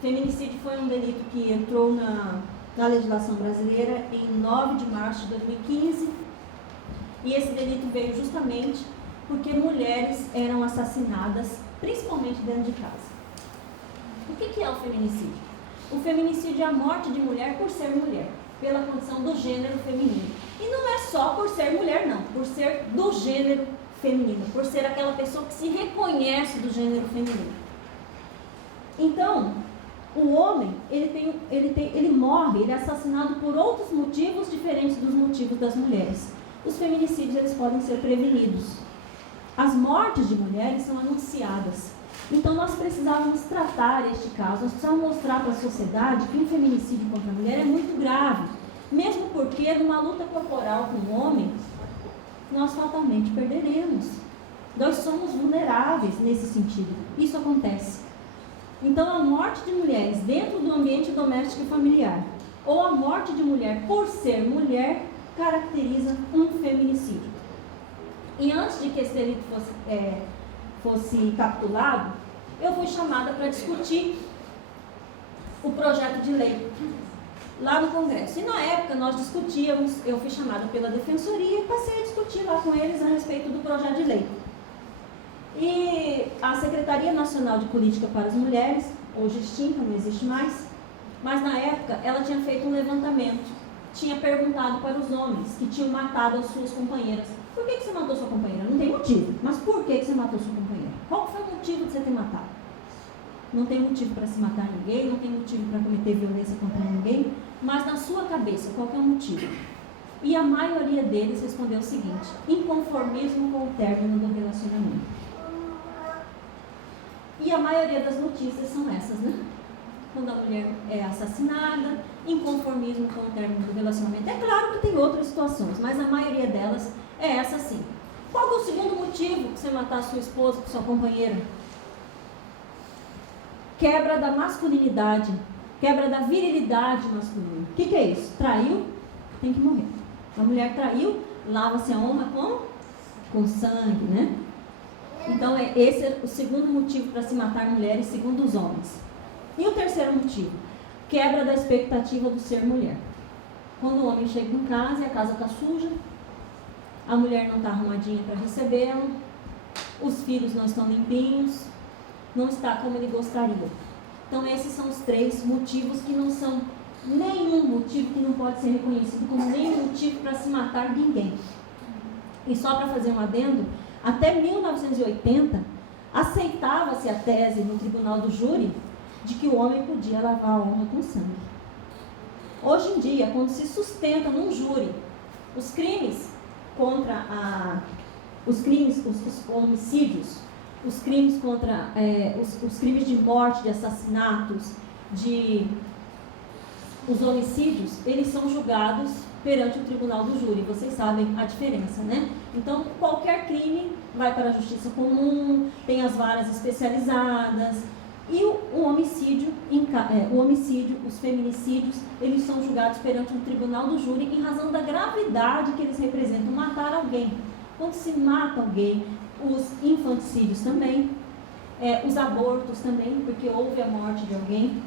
Feminicídio foi um delito que entrou na legislação brasileira em 9 de março de 2015, e esse delito veio justamente porque mulheres eram assassinadas, principalmente dentro de casa. O que é o feminicídio? O feminicídio é a morte de mulher por ser mulher, pela condição do gênero feminino. E não é só por ser mulher, não, por ser do gênero feminino, por ser aquela pessoa que se reconhece do gênero feminino. Então, o homem, ele morre, ele é assassinado por outros motivos diferentes dos motivos das mulheres. Os feminicídios, eles podem ser prevenidos. As mortes de mulheres são anunciadas. Então, nós precisávamos tratar este caso, nós precisávamos mostrar para a sociedade que um feminicídio contra a mulher é muito grave. Mesmo porque, numa luta corporal com o homem, nós fatalmente perderemos. Nós somos vulneráveis nesse sentido. Isso acontece. Então, a morte de mulheres dentro do ambiente doméstico e familiar, ou a morte de mulher por ser mulher, caracteriza um feminicídio. E antes de que esse delito fosse capitulado, eu fui chamada para discutir o projeto de lei lá no Congresso. E na época nós discutíamos, eu fui chamada pela Defensoria e passei a discutir lá com eles a respeito do projeto de lei. E a Secretaria Nacional de Política para as Mulheres, hoje extinta, não existe mais, mas na época ela tinha feito um levantamento tinha perguntado para os homens que tinham matado as suas companheiras: por que você matou sua companheira? Não tem motivo. Mas por que você matou sua companheira? Qual foi o motivo de você ter matado? Não tem motivo para se matar ninguém, não tem motivo para cometer violência contra ninguém, mas na sua cabeça, qual que é o motivo? E a maioria deles respondeu o seguinte: inconformismo com o término do relacionamento. E a maioria das notícias são essas, né? Quando a mulher é assassinada, inconformismo com o término do relacionamento. É claro que tem outras situações, mas a maioria delas é essa sim. Qual é o segundo motivo para você matar sua esposa, sua companheira? Quebra da masculinidade, quebra da virilidade masculina. O que é isso? Traiu, tem que morrer. A mulher traiu, lava-se a honra com sangue, né? Então, esse é o segundo motivo para se matar mulheres, segundo os homens. E o terceiro motivo? Quebra da expectativa do ser mulher. Quando o homem chega em casa e a casa está suja, a mulher não está arrumadinha para recebê-lo, os filhos não estão limpinhos, não está como ele gostaria. Então, esses são os três motivos que não são nenhum motivo que não pode ser reconhecido como nenhum motivo para se matar ninguém. E só para fazer um adendo, até 1980, aceitava-se a tese no tribunal do júri de que o homem podia lavar a honra com sangue. Hoje em dia, quando se sustenta num júri os crimes contra os homicídios, os crimes contra os crimes de morte, de assassinatos, os homicídios, eles são julgados perante o tribunal do júri. Vocês sabem a diferença, né? Então, qualquer crime vai para a justiça comum, tem as varas especializadas. E o homicídio, os feminicídios, eles são julgados perante um tribunal do júri em razão da gravidade que eles representam, matar alguém. Quando se mata alguém, os infanticídios também, os abortos também, porque houve a morte de alguém,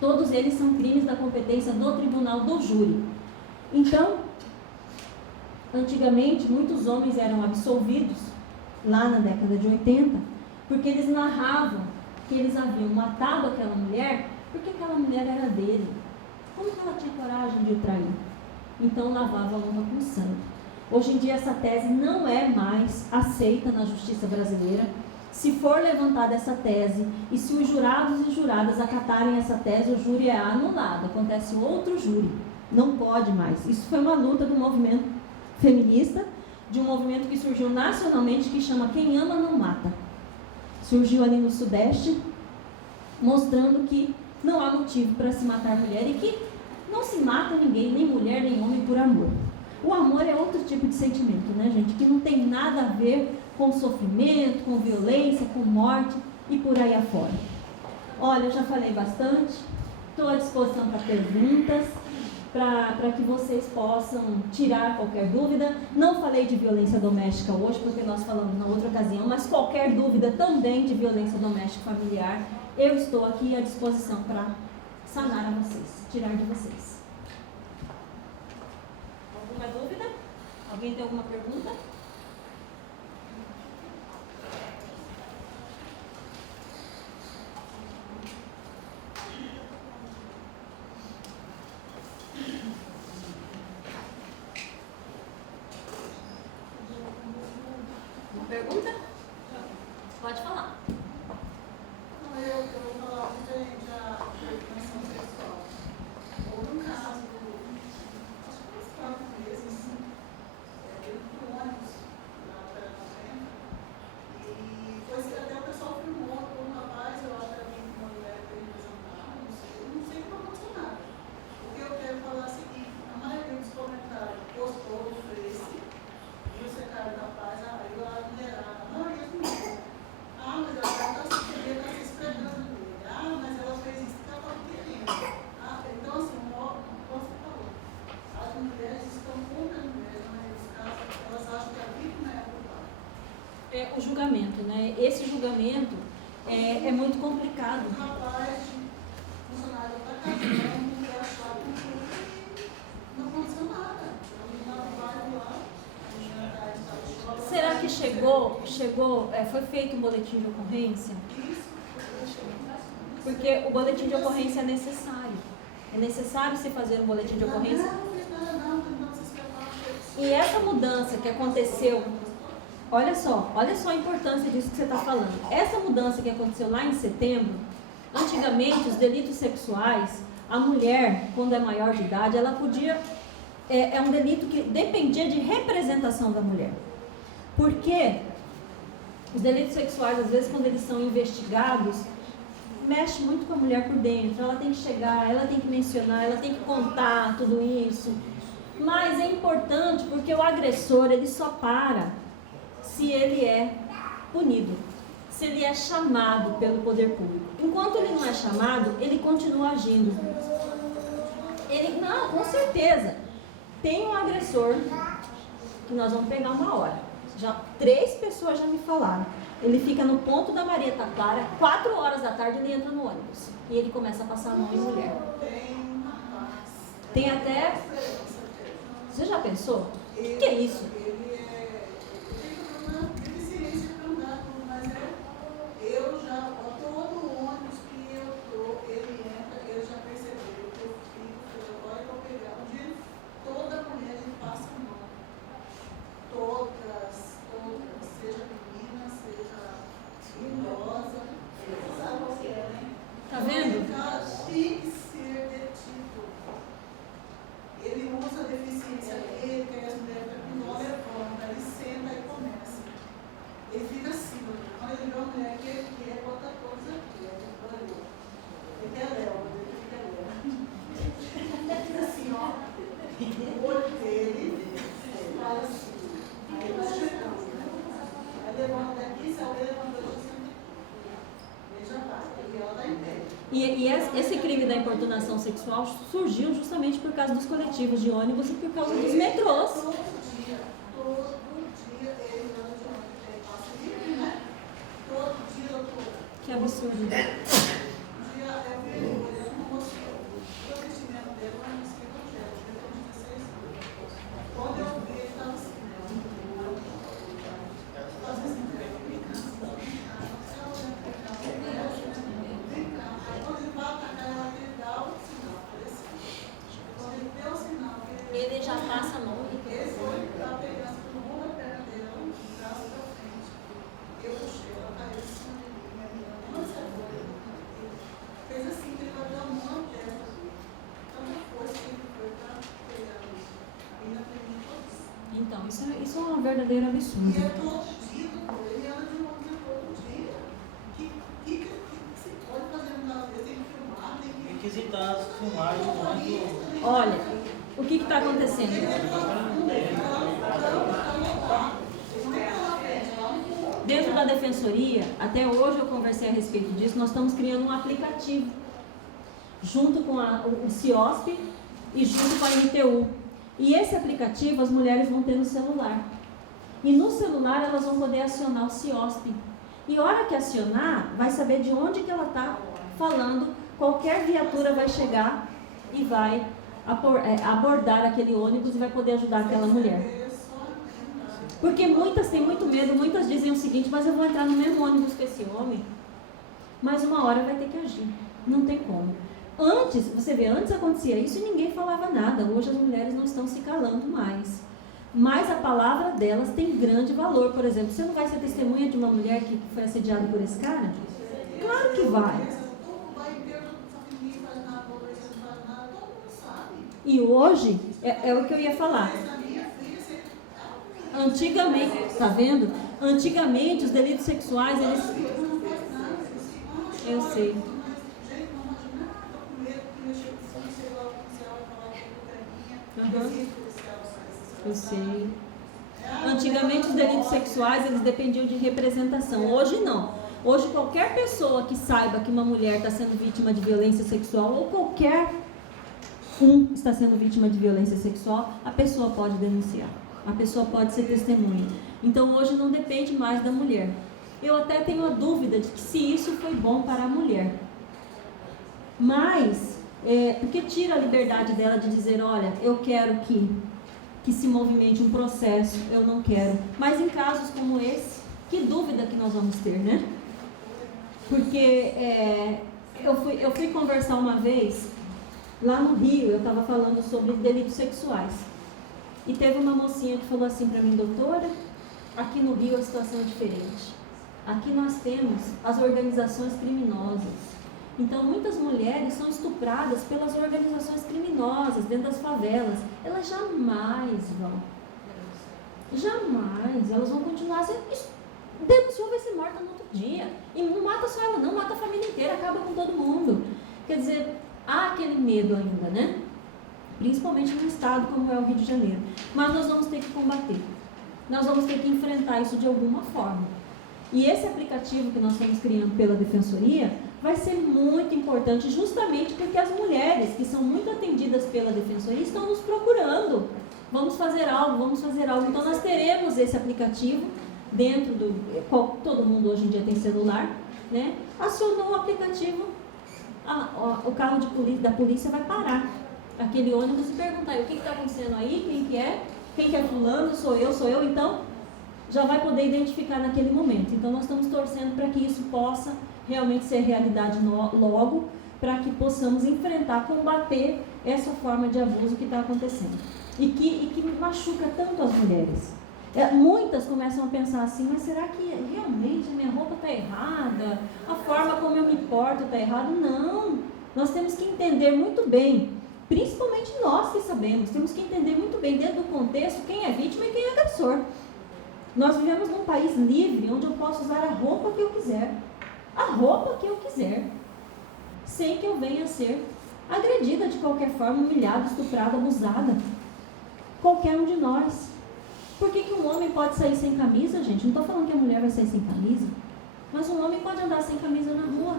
todos eles são crimes da competência do tribunal do júri. Então, antigamente, muitos homens eram absolvidos, lá na década de 80, porque eles narravam que eles haviam matado aquela mulher porque aquela mulher era dele. Como que ela tinha coragem de o trair? Então lavava a honra com sangue. Hoje em dia essa tese não é mais aceita na justiça brasileira. Se for levantada essa tese e se os jurados e juradas acatarem essa tese, o júri é anulado, acontece outro júri. Não pode mais. Isso foi uma luta do movimento feminista, de um movimento que surgiu nacionalmente, que chama Quem Ama Não Mata. Surgiu ali no Sudeste, mostrando que não há motivo para se matar mulher e que não se mata ninguém, nem mulher, nem homem, por amor. O amor é outro tipo de sentimento, né, gente? Que não tem nada a ver com sofrimento, com violência, com morte e por aí afora. Olha, eu já falei bastante, estou à disposição para perguntas, para que vocês possam tirar qualquer dúvida. Não falei de violência doméstica hoje, porque nós falamos na outra ocasião, mas qualquer dúvida também de violência doméstica familiar, eu estou aqui à disposição para sanar a vocês, tirar de vocês. Alguma dúvida? Alguém tem alguma pergunta? Uma pergunta? Pode falar. Eu vou falar referente à educação sexual. Houve um caso, acho que uns 4 meses, dentro do ônibus, na Opera 90, e foi até o pessoal filmou com um rapaz, eu acho que era uma mulher que ele representava, não sei como aconteceu nada. O que eu quero falar é o seguinte: a maioria dos comentários postou no Face, e o secretário da paz, aí a mulherada, a maioria dos meninos. Mas ela está se esfregando nele. Mas ela fez isso porque ela estava querendo. Então, assim, como você falou, as mulheres estão contra a mulher, na maioria dos casos, elas acham que a vítima é a culpada. É o julgamento, né? Esse julgamento é muito complicado. Um rapaz, funcionário da casa, não quer achar que não aconteceu nada. A menina vai lá, a menina está de escola. Será que foi feito um boletim de ocorrência? Porque o boletim de ocorrência é necessário. É necessário se fazer um boletim de ocorrência? Não se escapar. E essa mudança que aconteceu, olha só a importância disso que você está falando. Essa mudança que aconteceu lá em setembro, antigamente os delitos sexuais, a mulher, quando é maior de idade, ela podia, é um delito que dependia de representação da mulher. Porque os delitos sexuais, às vezes, quando eles são investigados, mexe muito com a mulher por dentro. Ela tem que chegar, ela tem que mencionar, ela tem que contar tudo isso. Mas é importante porque o agressor, ele só para se ele é punido, se ele é chamado pelo poder público. Enquanto ele não é chamado, ele continua agindo. Não, com certeza. Tem um agressor que nós vamos pegar uma hora. 3 pessoas já me falaram. Ele fica no ponto da Marieta Clara, 4 horas da tarde ele entra no ônibus. E ele começa a passar a mão em mulher. Tem até... Você já pensou? O que é isso? Ele tem uma deficiência para andar, mas eu já, todo ônibus que eu estou, ele entra, ele já percebeu que eu fico, agora eu vou pegar onde toda mulher ele passa a mão. Todas, seja menina, seja idosa, sabe o que é, né? Tá vendo? O cara tem que ser detido. Ele usa a deficiência dele, que as mulheres não levantam, ele senta e começa. Ele fica assim, quando ele vê uma mulher que ele quer, bota todos aqui, ele quer Léo, ele quer Léo. Ele fica assim, ó, o olho dele, fala assim. Aí ele vai chegando, né? Aí levanta daqui, se alguém levantou, ele já senta aqui. Ele já vai, e ela está em pé. E esse crime da importunação sexual surgiu justamente por causa dos coletivos de ônibus e por causa dos metrôs. Todo dia ele anda de ônibus, ele passa livre, né? Todo dia, doutora. Que absurdo. Um dia eu vi ele olhando no moço, o vestimento dele era um moço evangélico, ele tem 16 anos. Quando eu vi, ele estava assim, né? Fazia assim, vem cá, vem cá. Aí quando ele vai atacar ela, ele dá o sinal, apareceu. Quando ele deu o sinal, Ele já passa a mão. ele foi para pegar no mundo da perna dele, ela no braço da frente. Eu puxei, ela caiu em cima de mim, minha menina, não se agora. Fez assim, que ele bateu a mão na testa dele. Tanta força que ele foi para pegar a menina tremendo todos. Então, isso é um verdadeiro E absurdo. é todo dia, doutor, ele anda de ônibus todo dia. Que se pode fazer uma vez? Tem que filmar, tem que... Requisitados, filmagens, quando Olha, o que está acontecendo? Dentro da defensoria, até hoje eu conversei a respeito disso, nós estamos criando um aplicativo junto com o CIOSP e junto com a MTU. E esse aplicativo as mulheres vão ter no celular. E no celular elas vão poder acionar o CIOSP. E a hora que acionar, vai saber de onde que ela está falando, qualquer viatura vai chegar e vai abordar aquele ônibus e vai poder ajudar aquela mulher. Porque muitas têm muito medo, muitas dizem o seguinte, mas eu vou entrar no mesmo ônibus que esse homem, mas uma hora vai ter que agir, não tem como. Antes, você vê, antes acontecia isso e ninguém falava nada, hoje as mulheres não estão se calando mais. Mas a palavra delas tem grande valor. Por exemplo, você não vai ser testemunha de uma mulher que foi assediada por esse cara? Claro que vai. E hoje, é o que eu ia falar. Antigamente, tá vendo? Antigamente, os delitos sexuais, eles... Eu sei. Uhum. Eu sei. Antigamente, os delitos sexuais, eles dependiam de representação. Hoje, não. Hoje, qualquer pessoa que saiba que uma mulher está sendo vítima de violência sexual, ou qualquer está sendo vítima de violência sexual, a pessoa pode denunciar. A pessoa pode ser testemunha. Então, hoje não depende mais da mulher. Eu até tenho a dúvida de que se isso foi bom para a mulher. Mas, porque tira a liberdade dela de dizer, olha, eu quero que se movimente um processo, eu não quero. Mas em casos como esse, que dúvida que nós vamos ter, né? Porque eu fui conversar uma vez Lá no Rio, eu estava falando sobre delitos sexuais. E teve uma mocinha que falou assim para mim, doutora, aqui no Rio a situação é diferente. Aqui nós temos as organizações criminosas. Então, muitas mulheres são estupradas pelas organizações criminosas dentro das favelas. Elas jamais vão. Jamais. Elas vão continuar sendo... Denunciou, vai ser morta no outro dia. E não mata só ela não, mata a família inteira, acaba com todo mundo. Quer dizer, há aquele medo ainda, né? Principalmente num estado como é o Rio de Janeiro. Mas nós vamos ter que combater. Nós vamos ter que enfrentar isso de alguma forma. E esse aplicativo que nós estamos criando pela Defensoria vai ser muito importante, justamente porque as mulheres que são muito atendidas pela Defensoria estão nos procurando. Vamos fazer algo, vamos fazer algo. Então nós teremos esse aplicativo dentro do... Todo mundo hoje em dia tem celular, né? Acionou o aplicativo, o carro da polícia vai parar aquele ônibus e perguntar, o que está acontecendo aí, quem que é? Quem que é fulano? Sou eu, então já vai poder identificar naquele momento. Então nós estamos torcendo para que isso possa realmente ser realidade logo, para que possamos enfrentar, combater essa forma de abuso que está acontecendo. E que machuca tanto as mulheres. Muitas começam a pensar assim, mas será que realmente a minha roupa está errada? A forma como eu me porto está errada? Não! Nós temos que entender muito bem, principalmente nós que sabemos, temos que entender muito bem dentro do contexto quem é vítima e quem é agressor. Nós vivemos num país livre, onde eu posso usar a roupa que eu quiser. A roupa que eu quiser. Sem que eu venha a ser agredida de qualquer forma, humilhada, estuprada, abusada. Qualquer um de nós. Por que um homem pode sair sem camisa, gente? Não estou falando que a mulher vai sair sem camisa. Mas um homem pode andar sem camisa na rua.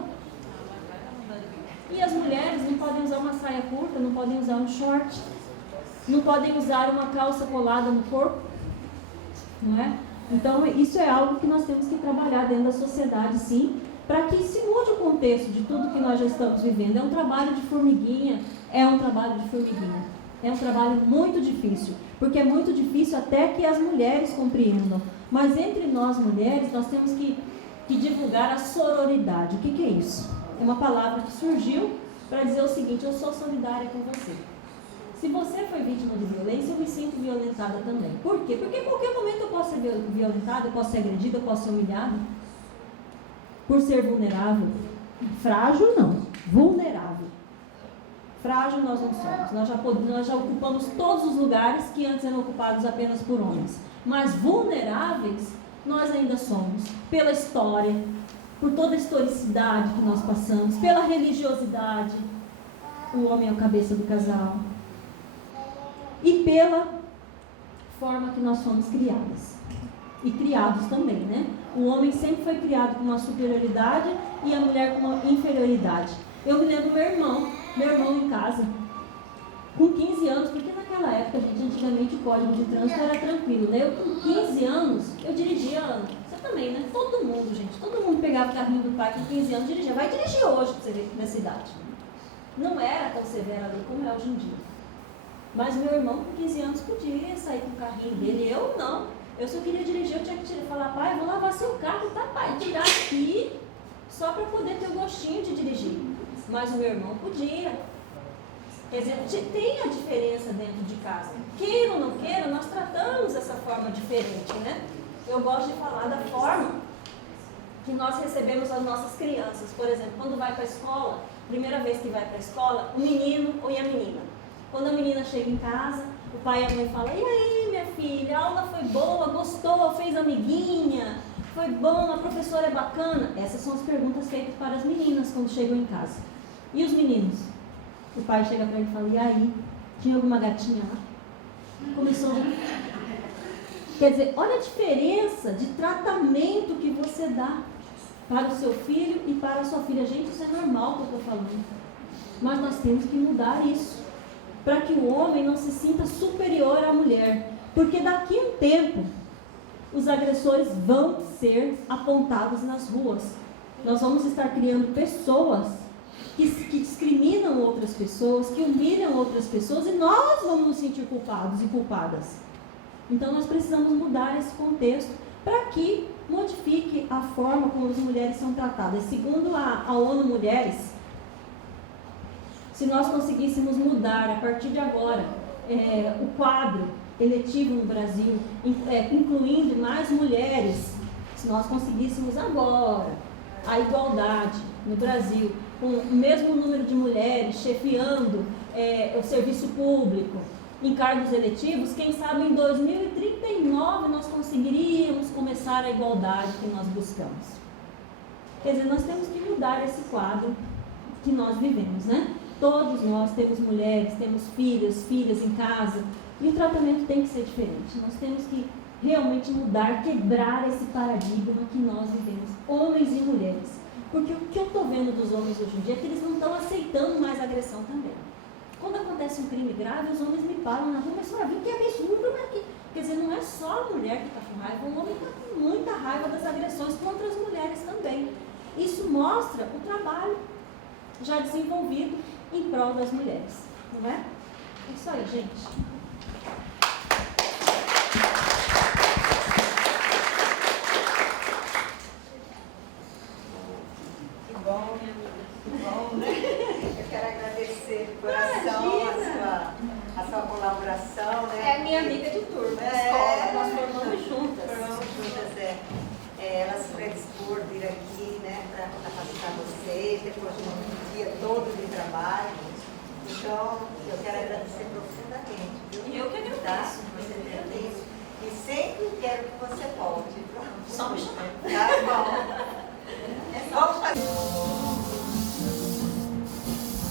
E as mulheres não podem usar uma saia curta, não podem usar um short. Não podem usar uma calça colada no corpo. Não é? Então, isso é algo que nós temos que trabalhar dentro da sociedade, sim, para que se mude o contexto de tudo que nós já estamos vivendo. É um trabalho de formiguinha, é um trabalho muito difícil, porque é muito difícil até que as mulheres compreendam. Mas entre nós mulheres, nós temos que divulgar a sororidade. O que é isso? É uma palavra que surgiu para dizer o seguinte, eu sou solidária com você. Se você foi vítima de violência, eu me sinto violentada também. Por quê? Porque em qualquer momento eu posso ser violentada, eu posso ser agredida, eu posso ser humilhada. Por ser vulnerável. Frágil não, vulnerável. Frágil nós não somos. Nós já ocupamos todos os lugares que antes eram ocupados apenas por homens. Mas vulneráveis nós ainda somos. Pela história, por toda a historicidade que nós passamos, pela religiosidade. O homem é a cabeça do casal. E pela forma que nós fomos criadas. E criados também, né? O homem sempre foi criado com uma superioridade e a mulher com uma inferioridade. Eu me lembro meu irmão em casa, com 15 anos, porque naquela época, gente, antigamente o código de trânsito era tranquilo, né? Eu com 15 anos, eu dirigia, você também, né? Todo mundo pegava o carrinho do pai com 15 anos e dirigia. Vai dirigir hoje pra você ver na cidade. Não era tão severa ali como é hoje em dia. Mas meu irmão com 15 anos podia sair com o carrinho dele, eu não. Eu só queria dirigir, eu tinha que falar, pai, eu vou lavar seu carro, tá, pai? Tirar aqui, só para poder ter o gostinho de dirigir. Mas o meu irmão podia. Quer dizer, tem a diferença dentro de casa. Queira ou não queira, nós tratamos essa forma diferente, né? Eu gosto de falar da forma que nós recebemos as nossas crianças. Por exemplo, quando vai para a escola, primeira vez que vai para a escola, o menino ou a menina. Quando a menina chega em casa, o pai e a mãe falam, e aí, minha filha, a aula foi boa, gostou, fez amiguinha, foi bom, a professora é bacana? Essas são as perguntas feitas para as meninas quando chegam em casa. E os meninos? O pai chega para ele e fala, e aí, tinha alguma gatinha lá? Começou. Quer dizer, olha a diferença de tratamento que você dá para o seu filho e para a sua filha. Gente, isso é normal que eu estou falando. Mas nós temos que mudar isso, para que o homem não se sinta superior à mulher. Porque daqui a um tempo, os agressores vão ser apontados nas ruas. Nós vamos estar criando pessoas que discriminam outras pessoas, que humilham outras pessoas, e nós vamos nos sentir culpados e culpadas. Então nós precisamos mudar esse contexto para que modifique a forma como as mulheres são tratadas. Segundo a ONU Mulheres, Se nós conseguíssemos mudar a partir de agora o quadro eletivo no Brasil, incluindo mais mulheres, se nós conseguíssemos agora a igualdade no Brasil, com o mesmo número de mulheres chefiando o serviço público, em cargos eletivos, quem sabe em 2039 nós conseguiríamos começar a igualdade que nós buscamos. Quer dizer, nós temos que mudar esse quadro que nós vivemos, né? Todos nós temos mulheres, temos filhas em casa, e o tratamento tem que ser diferente. Nós temos que realmente mudar, quebrar esse paradigma que nós vivemos, homens e mulheres. Porque o que eu estou vendo dos homens hoje em dia é que eles não estão aceitando mais agressão também. Quando acontece um crime grave, os homens me param na rua, mas senhora, viu que absurdo aqui. Quer dizer, não é só a mulher que está com raiva, o homem está com muita raiva das agressões contra as mulheres também. Isso mostra o trabalho já desenvolvido em prol das mulheres, não é? É isso aí, gente. Que bom, né? Eu quero agradecer de coração a sua colaboração, né? É minha amiga de turma, É. escola, nós formamos juntas. Foram juntas, ela se predispor vir aqui, né, para capacitar vocês, depois de um dia todo de trabalho. Então, eu quero agradecer